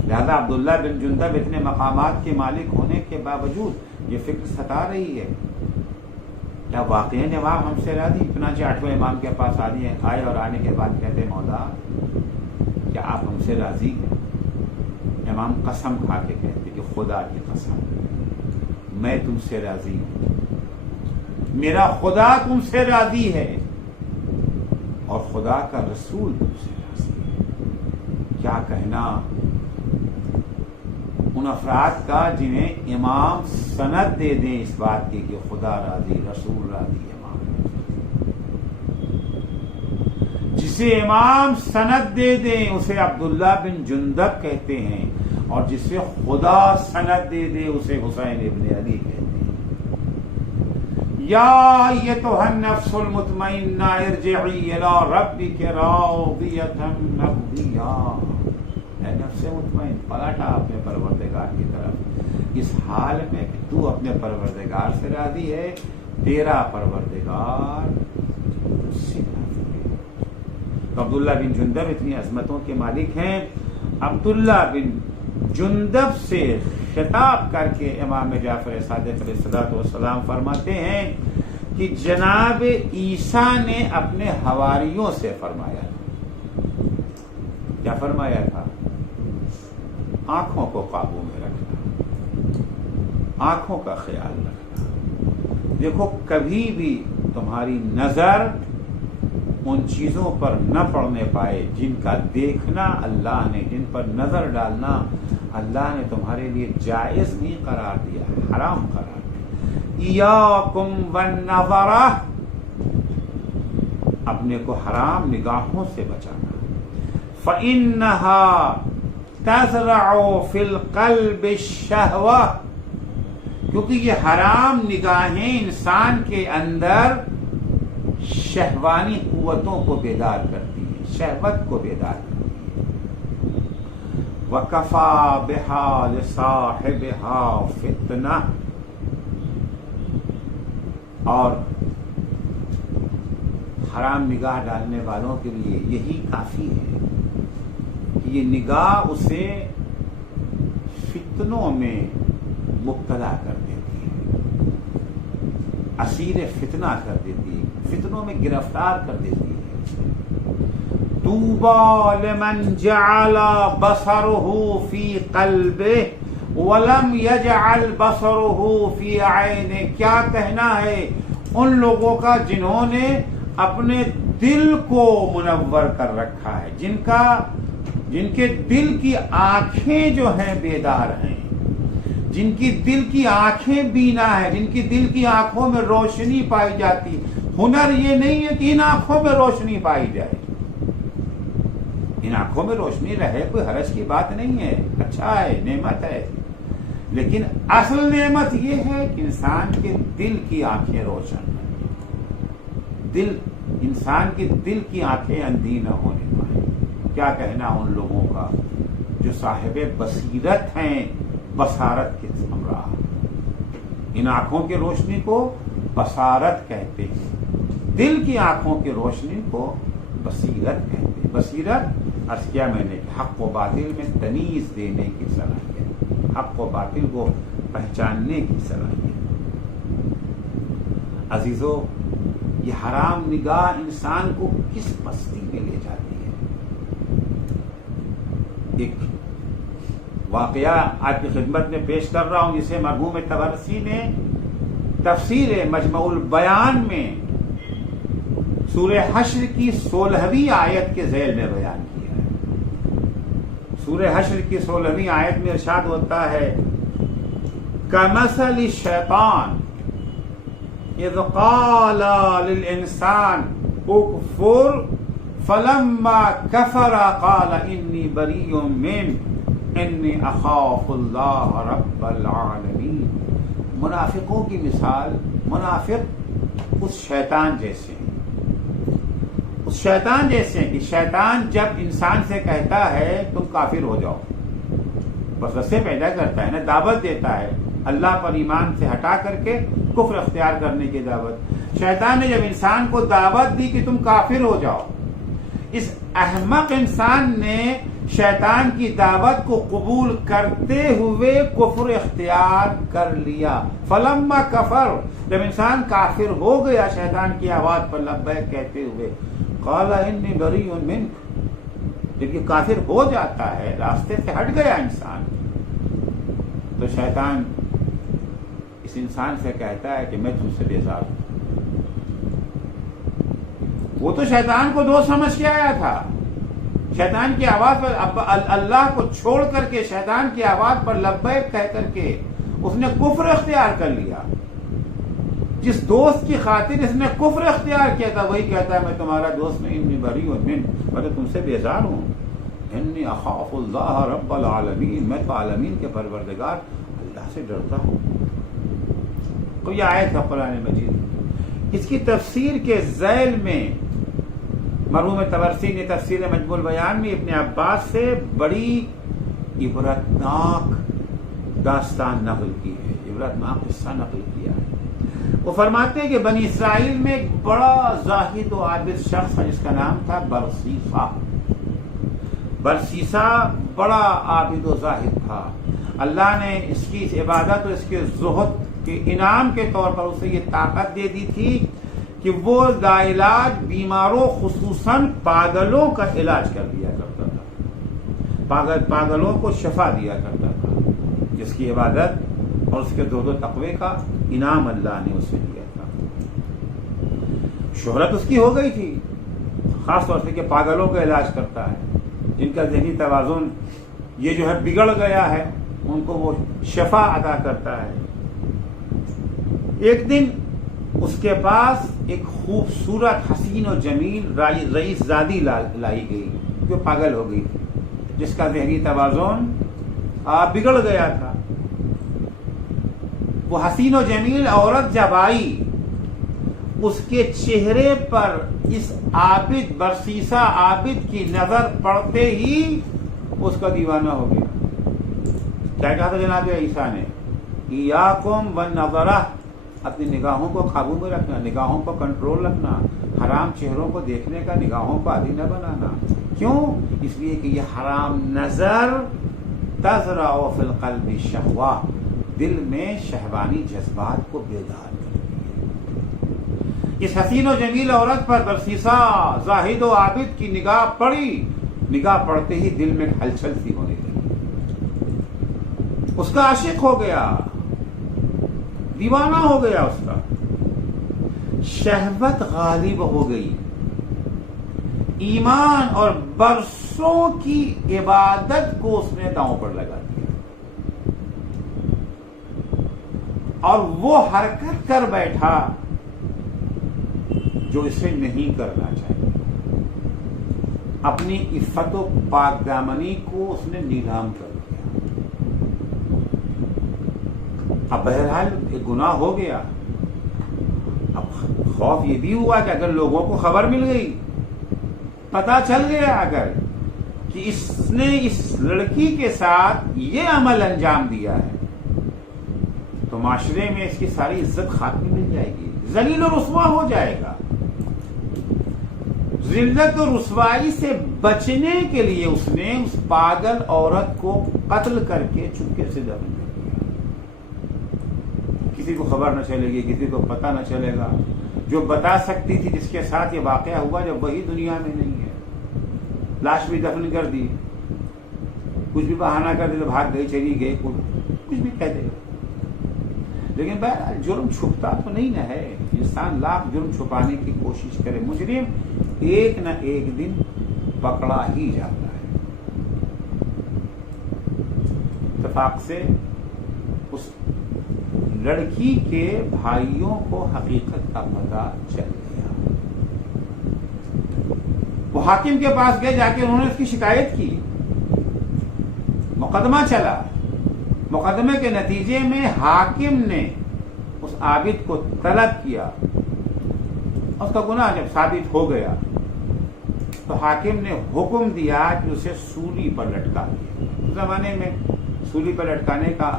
لہذا عبداللہ بن جندب اتنے مقامات کے مالک ہونے کے باوجود یہ فکر ستا رہی ہے، کیا واقعی امام ہم سے راضی؟ چنانچہ 8ویں امام کے پاس آئے اور آنے کے بعد کہتے ہیں، مولا کیا آپ ہم سے راضی ہیں؟ امام قسم کھا کے کہتے کہ خدا کی قسم میں تم سے راضی ہوں، میرا خدا تم سے راضی ہے اور خدا کا رسول تم سے راضی ہے۔ کیا کہنا ان افراد کا جنہیں امام سند دے دیں اس بات کی کہ خدا راضی، رسول راضی، امام راضی۔ جسے امام سند دے دیں اسے عبداللہ بن جندب کہتے ہیں، اور جسے خدا سند دے دے اسے حسین ابن علی کہتے ہیں۔ یا ایتھا النفس المطمئنہ ارجعی الی ربک راضیۃ مرضیہ، اے نفس مطمئن پلٹا اپنے پروردگار کی طرف اس حال میں کہ تو اپنے پروردگار سے راضی ہے، تیرا پروردگار سے راضی ہے۔ تو عبداللہ بن جندب اتنی عظمتوں کے مالک ہیں۔ عبداللہ بن جندب سے خطاب کر کے امام جعفر صادق علیہ السلام فرماتے ہیں کہ جناب عیسیٰ نے اپنے حواریوں سے فرمایا تھا، کیا فرمایا تھا؟ آنکھوں کو قابو میں رکھنا، آنکھوں کا خیال رکھنا۔ دیکھو کبھی بھی تمہاری نظر ان چیزوں پر نہ پڑنے پائے جن کا دیکھنا اللہ نے، جن پر نظر ڈالنا اللہ نے تمہارے لیے جائز نہیں قرار دیا، حرام قرار دیا۔ ایاکم والنظرہ، اپنے کو حرام نگاہوں سے بچانا. فَإِنَّهَا تَزْرَعُ فِي الْقَلْبِ الشَّهْوَةَ، کیونکہ یہ حرام نگاہیں انسان کے اندر شہوانی قوتوں کو بیدار کرتی ہیں، شہوت کو بیدار کرتی ہیں. وَكَفَى بِهَا لِصَاحِبِهَا فِتْنَةً، اور حرام نگاہ ڈالنے والوں کے لیے یہی کافی ہے کہ یہ نگاہ اسے فتنوں میں مبتلا کر دیتی ہے، اسیر فتنہ کر دیتی ہے، فتنوں میں گرفتار کر دیتی ہے. طوبى لمن جعل بصره في قلبه ولم يجعل بصره في عينه. کیا کہنا ہے ان لوگوں کا جنہوں نے اپنے دل کو منور کر رکھا ہے، جن کے دل کی آنکھیں جو ہیں بیدار ہیں، جن کی دل کی آنکھیں بینا ہے، جن کی دل کی آنکھوں میں روشنی پائی جاتی. ہنر یہ نہیں ہے کہ ان آنکھوں میں روشنی پائی جائے، ان آنکھوں میں روشنی رہے کوئی حرج کی بات نہیں ہے، اچھا ہے، نعمت ہے، لیکن اصل نعمت یہ ہے کہ انسان کے دل کی آنکھیں روشن ہیں، انسان کے دل کی آنکھیں اندھی نہ ہونے پائیں. کیا کہنا ان لوگوں کا جو صاحب بصیرت ہیں، بصارت کے ہمراہ. ان آنکھوں کی روشنی کو بصارت کہتے ہیں، دل کی آنکھوں کی روشنی کو بصیرت کہتے ہیں. بصیرت عرض کیا میں نے حق و باطل میں تمیز دینے کی صلاحیت، حق و باطل کو پہچاننے کی صلاحیت. عزیزو، یہ حرام نگاہ انسان کو کس پستی میں لے جاتی ہے. ایک واقعہ آپ کی خدمت میں پیش کر رہا ہوں جسے مرحوم طبرسی نے تفسیر مجمع البیان میں سورہ حشر کی 16ویں آیت کے ذیل میں بیان کیا ہے. سورہ حشر کی 16ویں آیت میں ارشاد ہوتا ہے کمثل الشیطان اذ قال للانسان اکفر فلما کفر قال انی بریء منک انی اخاف اللہ رب العالمین. منافقوں کی مثال، منافق اس شیطان جیسے ہیں، اس شیطان جیسے ہیں کہ شیطان جب انسان سے کہتا ہے تم کافر ہو جاؤ، بس وسے پیدا کرتا ہے نا، دعوت دیتا ہے اللہ پر ایمان سے ہٹا کر کے کفر اختیار کرنے کی دعوت. شیطان نے جب انسان کو دعوت دی کہ تم کافر ہو جاؤ، اس احمق انسان نے شیطان کی دعوت کو قبول کرتے ہوئے کفر اختیار کر لیا. فلما کفر، جب انسان کافر ہو گیا شیطان کی آواز پر لبیک کہتے ہوئے، قال انی بریء منک، جب یہ کافر ہو جاتا ہے، راستے سے ہٹ گیا انسان، تو شیطان اس انسان سے کہتا ہے کہ میں تم سے بیزار ہوں. وہ تو شیطان کو دوست سمجھ کے آیا تھا، شیطان کی آواز پر اللہ کو چھوڑ کر کے شیطان کی آواز پر لبیک کہہ کر کے اس نے کفر اختیار کر لیا. جس دوست کی خاطر اس نے کفر اختیار کیا تھا وہی کہتا ہے میں تمہارا دوست نہیں، انی بریء منک، میں تو تم سے بیزار ہوں. انی اخاف اللہ رب العالمین، میں تو عالمین کے پروردگار اللہ سے ڈرتا ہوں. تو یہ آیت ہے قرآن مجید. اس کی تفسیر کے ذیل میں مرحوم طبرسی نے تفسیر مجموع البیان میں ابن عباس سے بڑی عبرتناک داستان نقل کی ہے، عبرتناک قصہ نقل کیا ہے. وہ فرماتے ہیں کہ بنی اسرائیل میں ایک بڑا زاہد و عابد شخص ہے جس کا نام تھا برسیسا. برسیسا بڑا عابد و زاہد تھا. اللہ نے اس کی عبادت اور اس کے زہد کے انعام کے طور پر اسے یہ طاقت دے دی تھی کہ وہ لاعلاج بیماروں خصوصاً پاگلوں کا علاج کر دیا کرتا تھا، پاگلوں کو شفا دیا کرتا تھا، جس کی عبادت اور اس کے زہد و تقوی کا انعام اللہ نے اسے دیا تھا. شہرت اس کی ہو گئی تھی، خاص طور سے کہ پاگلوں کا علاج کرتا ہے، جن کا ذہنی توازن یہ جو ہے بگڑ گیا ہے ان کو وہ شفا عطا کرتا ہے. ایک دن اس کے پاس ایک خوبصورت حسین و جمیل رئیس زادی لائی گئی جو پاگل ہو گئی تھی، جس کا ذہنی توازن بگڑ گیا تھا۔ وہ حسین و جمیل عورت جب آئی، اس کے چہرے پر اس عابد برسیسا عابد کی نظر پڑتے ہی اس کا دیوانہ ہو گیا۔ کیا کہا تھا جناب عیسیٰ نے؟ ایاکم والنظرہ، اپنی نگاہوں کو قابو میں رکھنا، نگاہوں کو کنٹرول رکھنا، حرام چہروں کو دیکھنے کا نگاہوں کو عادی نہ بنانا۔ کیوں؟ اس لیے کہ یہ حرام نظر تزرع فی القلب الشہوہ، دل میں شہوانی جذبات کو بیدار کرتی ہے۔ اس حسین و جمیل عورت پر برسیسا زاہد و عابد کی نگاہ پڑی، نگاہ پڑتے ہی دل میں ہلچل سی ہونے لگی، اس کا عاشق ہو گیا، دیوانہ ہو گیا، اس کا شہوت غالب ہو گئی، ایمان اور برسوں کی عبادت کو اس نے داؤں پر لگا دیا اور وہ حرکت کر بیٹھا جو اسے نہیں کرنا چاہیے۔ اپنی عفت و پاک دامنی کو اس نے نیلام کر دیا۔ اب بہرحال ایک گناہ ہو گیا، اب خوف یہ بھی ہوا کہ اگر لوگوں کو خبر مل گئی، پتا چل گیا اگر کہ اس نے اس لڑکی کے ساتھ یہ عمل انجام دیا ہے، تو معاشرے میں اس کی ساری عزت خاک میں مل جائے گی، ذلیل و رسوا ہو جائے گا۔ ذلت و رسوائی سے بچنے کے لیے اس نے اس پاگل عورت کو قتل کر کے چپکے سے دفن کر دیا۔ کسی کو خبر نہ چلے گی، کسی کو پتہ نہ چلے گا۔ جو بتا سکتی تھی جس کے ساتھ یہ واقعہ ہوا، جب وہی دنیا میں نہیں ہے، لاش بھی دفن کر دی، کچھ بھی بہانہ کر دے تو بھاگ گئی، چلی گئی، کچھ بھی کہہ دے۔ لیکن بہرحال جرم چھپتا تو نہیں نہ ہے، انسان لاکھ جرم چھپانے کی کوشش کرے، مجرم ایک نہ ایک دن پکڑا ہی جاتا ہے۔ اتفاق سے اس لڑکی کے بھائیوں کو حقیقت کا پتہ چل گیا۔ وہ حاکم کے پاس گئے، جا کے انہوں نے اس کی شکایت کی، مقدمہ چلا۔ مقدمے کے نتیجے میں حاکم نے اس عابد کو طلب کیا، اس کا گناہ جب ثابت ہو گیا تو حاکم نے حکم دیا کہ اسے سولی پر لٹکا دیا۔ اس زمانے میں سولی پر لٹکانے کا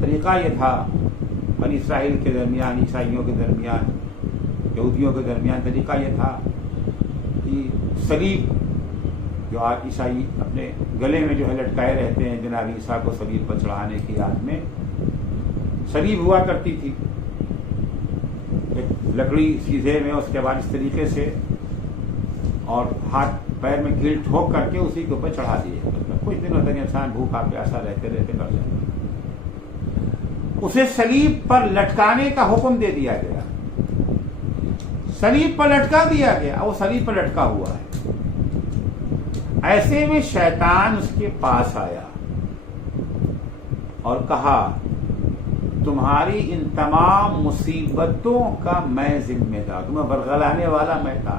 طریقہ یہ تھا، بنی اسرائیل کے درمیان، عیسائیوں کے درمیان، یہودیوں کے درمیان طریقہ یہ تھا کہ صلیب جو آج عیسائی اپنے گلے میں جو ہے لٹکائے رہتے ہیں، جناب عیسیٰ کو صلیب پر چڑھانے کی یاد میں صلیب ہوا کرتی تھی، ایک لکڑی سیدھے میں، اس کے بعد اس طریقے سے اور ہاتھ پیر میں کیل ٹھوک کر کے اسی کے اوپر چڑھا دیے۔ کچھ دنوں تک انسان بھوکا پیاسا رہتے رہتے مر جاتا۔ اسے صلیب پر لٹکانے کا حکم دے دیا گیا، صلیب پر لٹکا دیا گیا، وہ صلیب پر لٹکا ہوا ہے۔ ایسے میں شیطان اس کے پاس آیا اور کہا، تمہاری ان تمام مصیبتوں کا میں ذمہ دار، تمہیں برگلانے والا میں تھا،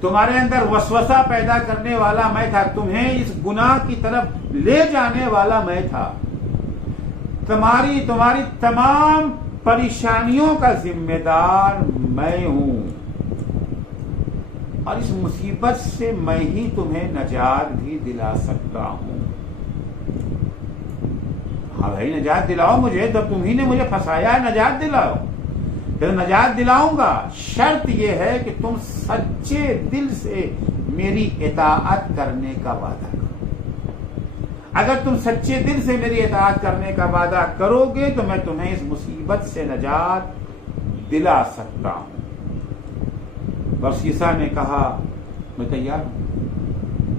تمہارے اندر وسوسہ پیدا کرنے والا میں تھا، تمہیں اس گناہ کی طرف لے جانے والا میں تھا، تمہاری تمام پریشانیوں کا ذمہ دار میں ہوں، اور اس مصیبت سے میں ہی تمہیں نجات بھی دلا سکتا ہوں۔ ہاں بھائی، نجات دلاؤ مجھے، جب تم ہی نے مجھے پھنسایا ہے، نجات دلاؤ، پھر نجات دلاؤں گا، شرط یہ ہے کہ تم سچے دل سے میری اطاعت کرنے کا وعدہ کرو۔ اگر تم سچے دل سے میری اطاعت کرنے کا وعدہ کرو گے تو میں تمہیں اس مصیبت سے نجات دلا سکتا ہوں۔ برسیسا نے کہا، میں تیار ہوں،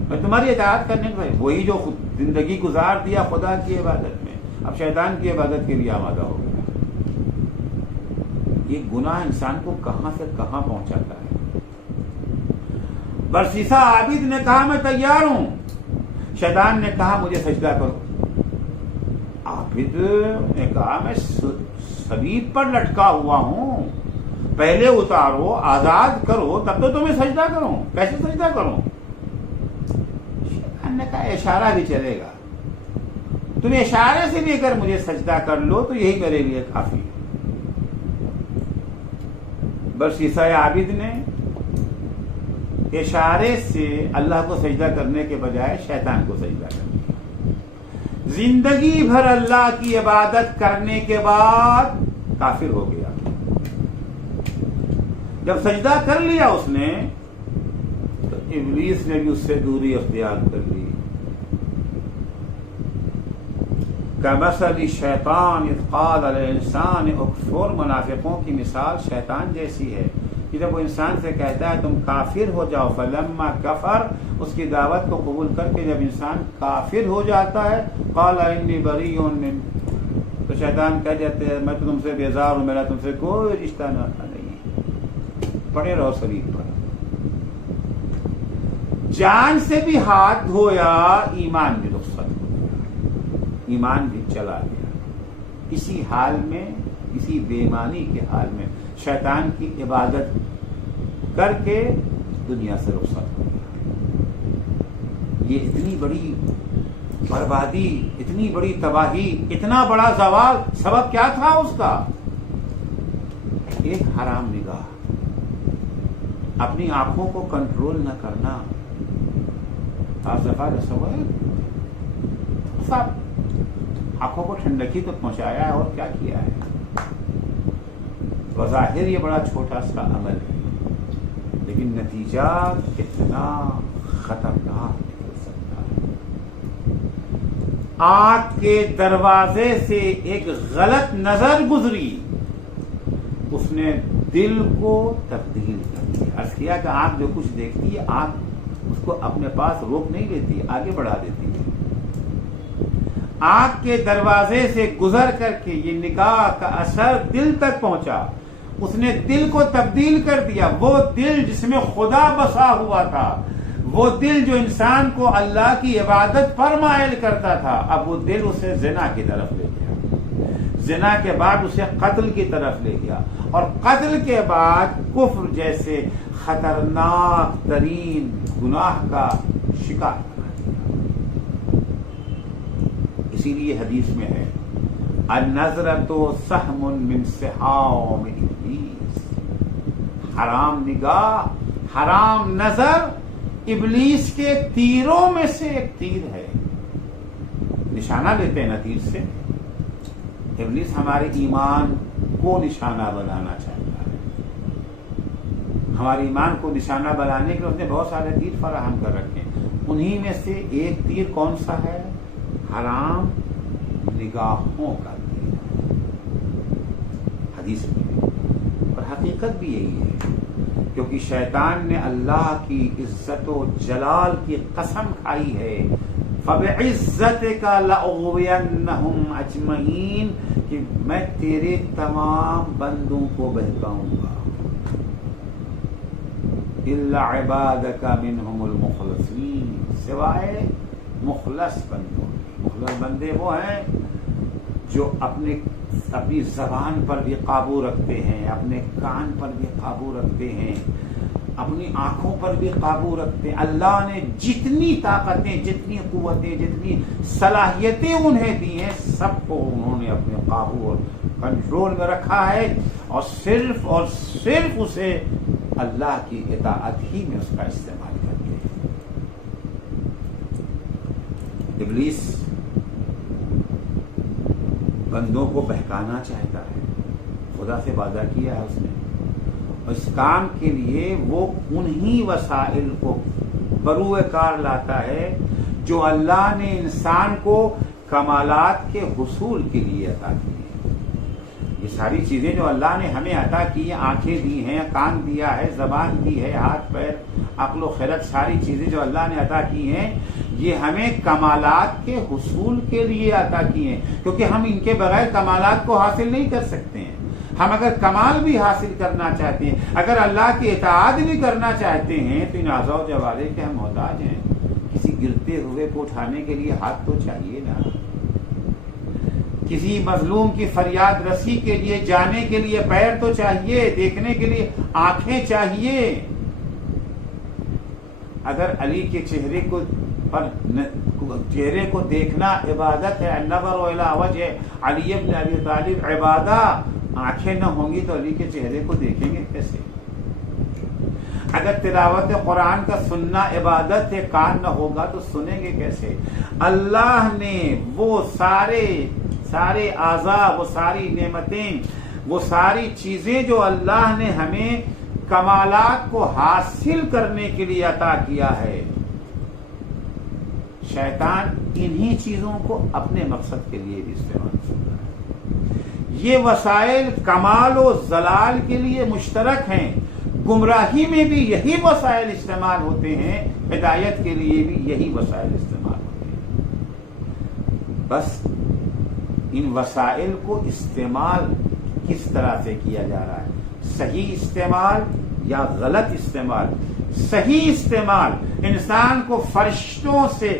میں تمہاری اطاعت کرنے کا، وہی جو زندگی گزار دیا خدا کی عبادت میں، اب شیطان کی عبادت کے لیے آمادہ ہو گیا۔ یہ گناہ انسان کو کہاں سے کہاں پہنچاتا ہے۔ برسیسا عابد نے کہا، میں تیار ہوں۔ شیطان نے کہا، مجھے سجدہ کرو۔ عابد نے کہا، میں صلیب پر لٹکا ہوا ہوں، پہلے اتارو، آزاد کرو، تب تو تمہیں سجدہ کروں. کیسے سجدہ کروں؟ شیطان نے کہا اشارہ بھی چلے گا، تم اشارے سے بھی اگر مجھے سجدہ کر لو تو یہی میرے لیے کافی ہے. بس عیسیٰ عابد نے اشارے سے اللہ کو سجدہ کرنے کے بجائے شیطان کو سجدہ کر دیا. زندگی بھر اللہ کی عبادت کرنے کے بعد کافر ہو گیا. جب سجدہ کر لیا اس نے تو ابلیس نے بھی اس سے دوری اختیار کر لی. کمثل الشیطان اذ قال للانسان اکفر، منافقوں کی مثال شیطان جیسی ہے کہ جب وہ انسان سے کہتا ہے تم کافر ہو جاؤ، فلما کفر، اس کی دعوت کو قبول کر کے جب انسان کافر ہو جاتا ہے، قال انی بریء منک، تو شیطان کہہ جاتے ہیں میں تو تم سے بیزار ہوں، میرا تم سے کوئی رشتہ ناتا نہیں ہے، پڑے رہو سلیب پر. جان سے بھی ہاتھ دھویا، ایمان بھی رخصت ہو گیا، ایمان بھی چلا گیا. اسی حال میں، اسی بےایمانی کے حال میں شیطان کی عبادت کر کے دنیا سے رخصت ہو گیا. یہ اتنی بڑی بربادی، اتنی بڑی تباہی، اتنا بڑا زوال، سبب کیا تھا اس کا؟ ایک حرام نگاہ، اپنی آنکھوں کو کنٹرول نہ کرنا. آپ صفا رسول ہے سب آنکھوں کو ٹھنڈکی تو پہنچایا ہے اور کیا کیا ہے. بظاہر یہ بڑا چھوٹا سا عمل ہے لیکن نتیجہ کتنا خطرناک نکل سکتا ہے. آنکھ کے دروازے سے ایک غلط نظر گزری، اس نے دل کو تبدیل کر دیا. عرض کیا کہ آنکھ جو کچھ دیکھتی ہے، آنکھ اس کو اپنے پاس روک نہیں لیتی، آگے بڑھا دیتی ہے. آنکھ کے دروازے سے گزر کر کے یہ نگاہ کا اثر دل تک پہنچا، اس نے دل کو تبدیل کر دیا. وہ دل جس میں خدا بسا ہوا تھا، وہ دل جو انسان کو اللہ کی عبادت پر مائل کرتا تھا، اب وہ دل اسے زنا کی طرف لے گیا. زنا کے بعد اسے قتل کی طرف لے گیا، اور قتل کے بعد کفر جیسے خطرناک ترین گناہ کا شکار بنا دیا. اسی لیے حدیث میں ہے النظرۃ سہم من سہام ابلیس، حرام نگاہ، حرام نظر ابلیس کے تیروں میں سے ایک تیر ہے. نشانہ لیتے ہیں نا تیر سے. ابلیس ہمارے ایمان کو نشانہ بنانا چاہتا ہے. ہمارے ایمان کو نشانہ بنانے کے لیے اس نے بہت سارے تیر فراہم کر رکھے ہیں. انہی میں سے ایک تیر کون سا ہے؟ حرام نگاہوں کا تیر. حدیث میں اور حقیقت بھی یہی ہے، کیونکہ شیطان نے اللہ کی عزت و جلال کی قسم کھائی ہے فَبِعِزَّتِكَ لَأُغْوِيَنَّهُمْ أَجْمَعِينَ، کہ میں تیرے تمام بندوں کو بہکاؤں گا إِلَّا عِبَادَكَ مِنْهُمُ الْمُخْلَصِينَ، سوائے مخلص بندوں. مخلص بندے وہ ہیں جو اپنی زبان پر بھی قابو رکھتے ہیں، اپنے کان پر بھی قابو رکھتے ہیں، اپنی آنکھوں پر بھی قابو رکھتے ہیں. اللہ نے جتنی طاقتیں، جتنی قوتیں، جتنی صلاحیتیں انہیں دی ہیں، سب کو انہوں نے اپنے قابو اور کنٹرول میں رکھا ہے، اور صرف اسے اللہ کی اطاعت ہی میں اس کا استعمال کرتے ہیں. ابلیس بندوں کو بہکانا چاہتا ہے. خدا سے وعدہ کیا ہے اس نے، اور اس کام کے لیے وہ انہی وسائل کو بروئے کار لاتا ہے جو اللہ نے انسان کو کمالات کے حصول کے لیے عطا کی ہے. یہ ساری چیزیں جو اللہ نے ہمیں عطا کی ہیں، آنکھیں دی ہیں، کان دیا ہے، زبان دی ہے، ہاتھ پیر، عقل و خرد، ساری چیزیں جو اللہ نے عطا کی ہیں، یہ ہمیں کمالات کے حصول کے لیے عطا کی ہیں، کیونکہ ہم ان کے بغیر کمالات کو حاصل نہیں کر سکتے ہیں. ہم اگر کمال بھی حاصل کرنا چاہتے ہیں، اگر اللہ کی اطاعت بھی کرنا چاہتے ہیں، تو ان اعضاء و جوارح کے ہم محتاج ہیں. کسی گرتے ہوئے کو اٹھانے کے لیے ہاتھ تو چاہیے نا. کسی مظلوم کی فریاد رسی کے لیے جانے کے لیے پیر تو چاہیے، دیکھنے کے لیے آنکھیں چاہیے۔ اگر علی کے چہرے کو دیکھنا عبادت ہے، النظر الی وجہ علی بن ابی طالب عبادہ، آنکھیں نہ ہوں گی تو علی کے چہرے کو دیکھیں گے کیسے؟ اگر تلاوت قرآن کا سننا عبادت ہے، کان نہ ہوگا تو سنیں گے کیسے؟ اللہ نے وہ سارے اعضاء، وہ ساری نعمتیں، وہ ساری چیزیں جو اللہ نے ہمیں کمالات کو حاصل کرنے کے لیے عطا کیا ہے، شیطان انہی چیزوں کو اپنے مقصد کے لیے بھی استعمال کرتا ہے۔ یہ وسائل کمال و زلال کے لیے مشترک ہیں، گمراہی میں بھی یہی وسائل استعمال ہوتے ہیں، ہدایت کے لیے بھی یہی وسائل استعمال ہوتے ہیں۔ بس ان وسائل کو استعمال کس طرح سے کیا جا رہا ہے، صحیح استعمال یا غلط استعمال؟ صحیح استعمال انسان کو فرشتوں سے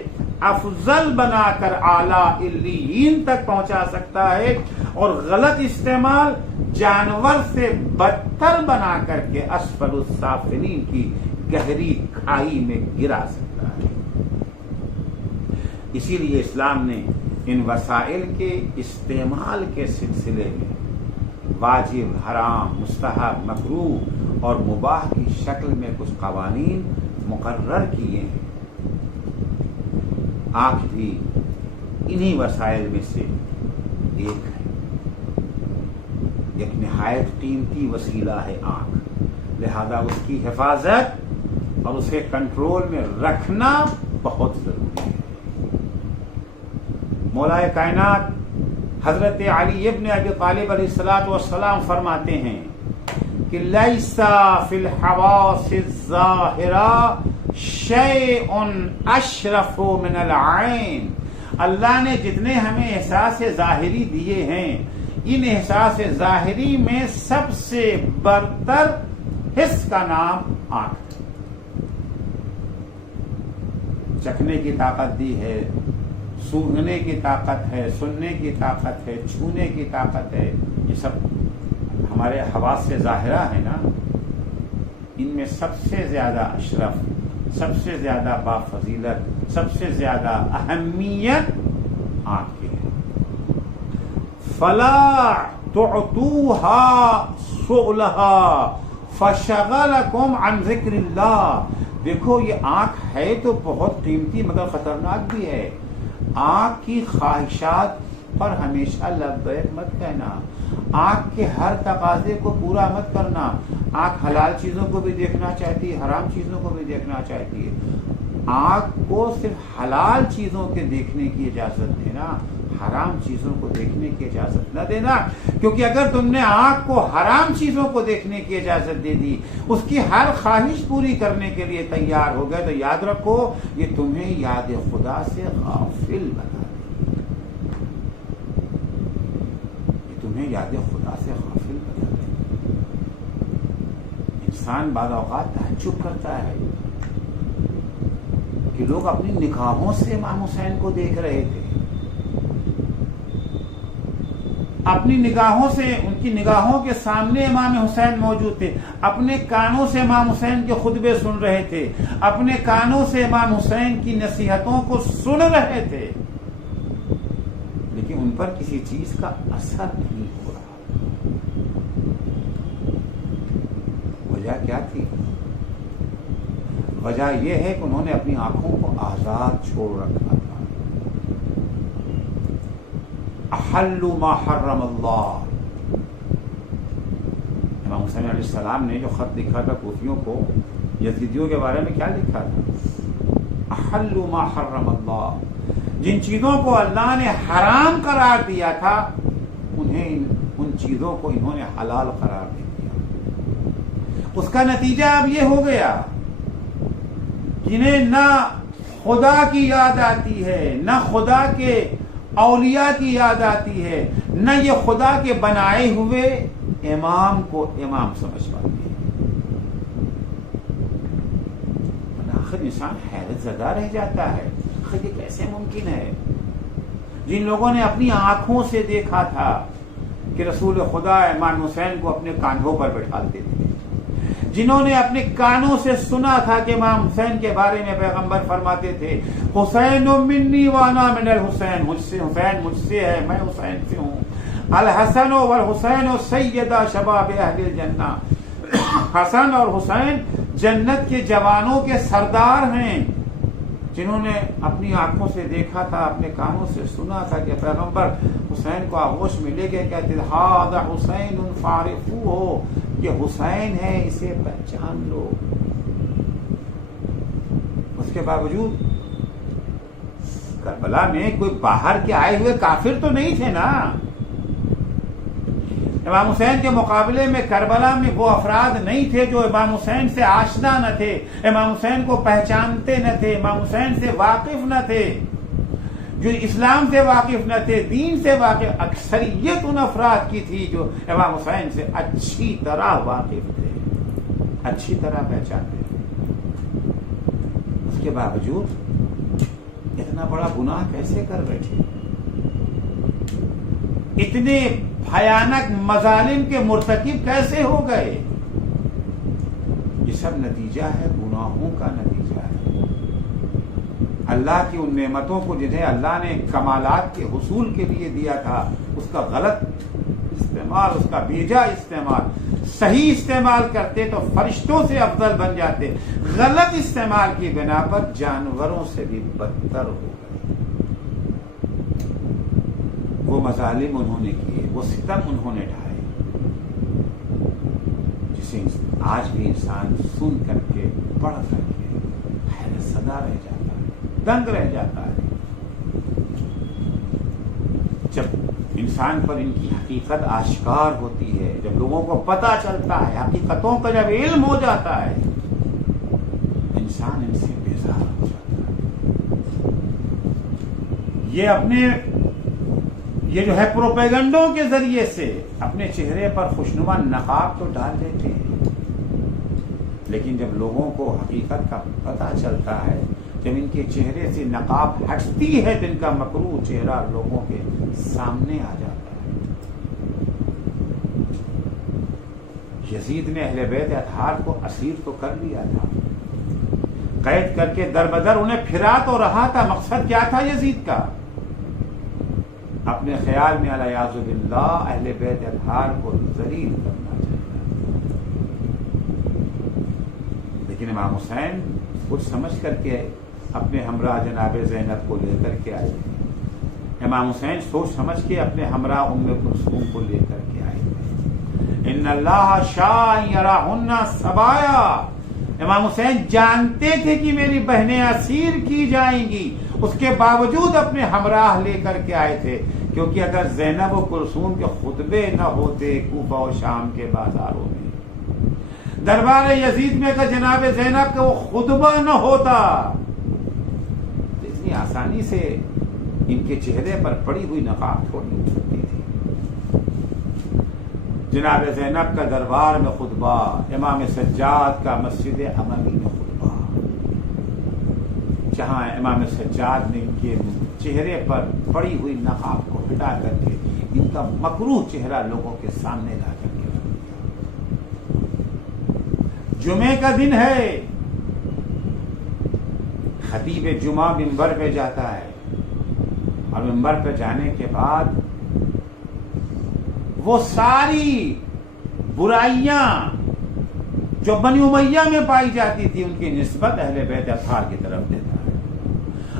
افضل بنا کر اعلی علیین تک پہنچا سکتا ہے، اور غلط استعمال جانور سے بدتر بنا کر کے اسفل السافلین کی گہری کھائی میں گرا سکتا ہے۔ اسی لیے اسلام نے ان وسائل کے استعمال کے سلسلے میں واجب، حرام، مستحب، مکروہ اور مباح کی شکل میں کچھ قوانین مقرر کیے ہیں۔ آنکھ بھی انہی وسائل میں سے ایک ہے، ایک نہایت قیمتی وسیلہ ہے آنکھ، لہذا اس کی حفاظت اور اسے کنٹرول میں رکھنا بہت ضروری ہے۔ مولا کائنات حضرت علی ابن ابی طالب علیہ الصلوۃ والسلام فرماتے ہیں کہ لیسا فی الحواس الظاہرہ شیء اشرف من العین، اللہ نے جتنے ہمیں احساس ظاہری دیے ہیں، ان احساس ظاہری میں سب سے برتر حس کا نام آنکھ۔ چکھنے کی طاقت دی ہے، سونگھنے کی طاقت ہے، سننے کی طاقت ہے، چھونے کی طاقت ہے، یہ سب ہمارے حواس سے ظاہرہ ہے نا۔ ان میں سب سے زیادہ اشرف، سب سے زیادہ بافضیلت، سب سے زیادہ اہمیت آنکھ کی ہے۔ فلا تعطوها شغلها فشغلکم عن ذکر اللہ، دیکھو یہ آنکھ ہے تو بہت قیمتی مگر خطرناک بھی ہے۔ آنکھ کی خواہشات پر ہمیشہ لبیک مت کہنا، آنکھ کے ہر تقاضے کو پورا مت کرنا۔ آنکھ حلال چیزوں کو بھی دیکھنا چاہتی ہے، حرام چیزوں کو بھی دیکھنا چاہتی ہے۔ آنکھ کو صرف حلال چیزوں کے دیکھنے کی اجازت دینا، حرام چیزوں کو دیکھنے کی اجازت نہ دینا، کیونکہ اگر تم نے آنکھ کو حرام چیزوں کو دیکھنے کی اجازت دے دی، اس کی ہر خواہش پوری کرنے کے لیے تیار ہو گئے، تو یاد رکھو یہ تمہیں یاد خدا سے غافل بنا دے، یہ تمہیں یاد خدا سے غافل بنا دے۔ انسان بعض اوقات تعجب کرتا ہے کہ لوگ اپنی نگاہوں سے امام حسین کو دیکھ رہے تھے، اپنی نگاہوں سے، ان کی نگاہوں کے سامنے امام حسین موجود تھے، اپنے کانوں سے امام حسین کے خطبے سن رہے تھے، اپنے کانوں سے امام حسین کی نصیحتوں کو سن رہے تھے، لیکن ان پر کسی چیز کا اثر نہیں ہو رہا۔ وجہ کیا تھی؟ وجہ یہ ہے کہ انہوں نے اپنی آنکھوں کو آزاد چھوڑ رکھا تھا۔ احل ما حرم اللہ، امام حسین علیہ السلام نے جو خط لکھا تھا کوفیوں کو، یزیدیوں کے بارے میں کیا لکھا تھا؟ احل ما حرم اللہ، جن چیزوں کو اللہ نے حرام قرار دیا تھا انہیں، ان چیزوں کو انہوں نے حلال قرار دے دیا۔ اس کا نتیجہ اب یہ ہو گیا جنہیں نہ خدا کی یاد آتی ہے، نہ خدا کے اولیاء کی یاد آتی ہے، نہ یہ خدا کے بنائے ہوئے امام کو امام سمجھ پاتے ہیں۔ آخر انسان حیرت زدہ رہ جاتا ہے، آخر یہ کیسے ممکن ہے؟ جن لوگوں نے اپنی آنکھوں سے دیکھا تھا کہ رسول خدا امام حسین کو اپنے کاندھوں پر بٹھاتے تھے، جنہوں نے اپنے کانوں سے سنا تھا کہ امام حسین کے بارے میں پیغمبر فرماتے تھے حسین منی وانا من الحسین، مجھ سے حسین مجھ سے ہے، میں حسین سے ہوں، الحسن والحسین سیدا شباب اہل الجنہ، حسن اور حسین جنت کے جوانوں کے سردار ہیں، جنہوں نے اپنی آنکھوں سے دیکھا تھا، اپنے کانوں سے سنا تھا کہ پیغمبر حسین کو آغوش میں لے کے کہتے تھے ھذا حسین فاعرفوہ، یہ حسین ہے، اسے پہچان لو۔ اس کے باوجود کربلا میں کوئی باہر کے آئے ہوئے کافر تو نہیں تھے نا۔ امام حسین کے مقابلے میں کربلا میں وہ افراد نہیں تھے جو امام حسین سے آشنا نہ تھے، امام حسین کو پہچانتے نہ تھے، امام حسین سے واقف نہ تھے، جو اسلام سے واقف نہ تھے، دین سے واقف۔ اکثریت ان افراد کی تھی جو امام حسین سے اچھی طرح واقف تھے، اچھی طرح پہچانتے تھے۔ اس کے باوجود اتنا بڑا گناہ کیسے کر بیٹھے؟ اتنے بھیانک مظالم کے مرتکب کیسے ہو گئے؟ یہ سب نتیجہ ہے، گناہوں کا نتیجہ ہے۔ اللہ کی ان نعمتوں کو جنہیں اللہ نے کمالات کے حصول کے لیے دیا تھا، اس کا غلط استعمال، اس کا بیجا استعمال، صحیح استعمال کرتے تو فرشتوں سے افضل بن جاتے، غلط استعمال کی بنا پر جانوروں سے بھی بدتر ہو گئے۔ وہ مظالم انہوں نے کیے، وہ ستم انہوں نے ڈھائے، جسے آج بھی انسان سن کر کے پڑھ کر کے حیرت زدہ رہ جاتا ہے، دنگ رہ جاتا ہے۔ جب انسان پر ان کی حقیقت آشکار ہوتی ہے، جب لوگوں کو پتہ چلتا ہے، حقیقتوں کا جب علم ہو جاتا ہے، انسان ان سے بیزار ہو جاتا ہے۔ یہ جو ہے پروپیگنڈوں کے ذریعے سے اپنے چہرے پر خوشنما نقاب تو ڈال دیتے ہیں، لیکن جب لوگوں کو حقیقت کا پتہ چلتا ہے، جب ان کے چہرے سے نقاب ہٹتی ہے، تو ان کا مکروہ چہرہ لوگوں کے سامنے آ جاتا ہے۔ یزید نے اہل بیت اطہار کو اسیر تو کر لیا تھا، قید کر کے در بدر انہیں پھرا تو رہا تھا۔ مقصد کیا تھا یزید کا؟ اپنے خیال میں علیاذ باللہ اہل بیت اطہار کو ذلیل کرنا چاہتا، لیکن امام حسین کچھ سمجھ کر کے اپنے ہمراہ جناب زینب کو لے کر کے آئے تھے۔ امام حسین سوچ سمجھ کے اپنے ہمراہ ام کلثوم کو لے کر کے آئے تھے۔ ان اللہ شاء یراہن سبایا، امام حسین جانتے تھے کہ میری بہنیں اسیر کی جائیں گی، اس کے باوجود اپنے ہمراہ لے کر کے آئے تھے، کیونکہ اگر زینب و کلثوم کے خطبے نہ ہوتے کوفہ و شام کے بازاروں میں، دربار یزید میں اگر جناب زینب کا وہ خطبہ نہ ہوتا، اتنی آسانی سے ان کے چہرے پر پڑی ہوئی نقاب تھوڑی ہو سکتی تھی۔ جناب زینب کا دربار میں خطبہ، امام سجاد کا مسجد عموی میں خطبہ، جہاں امام سجاد نے ان کے چہرے پر پڑی ہوئی نقاب کو ہٹا کر کے ان کا مکروہ چہرہ لوگوں کے سامنے لا کر کے رکھ دیا۔ جمعے کا دن ہے، خطیب جمعہ منبر پہ جاتا ہے، اور منبر پہ جانے کے بعد وہ ساری برائیاں جو بنی امیہ میں پائی جاتی تھی ان کی نسبت اہل بیت اطہار کی طرف دیتا ہے،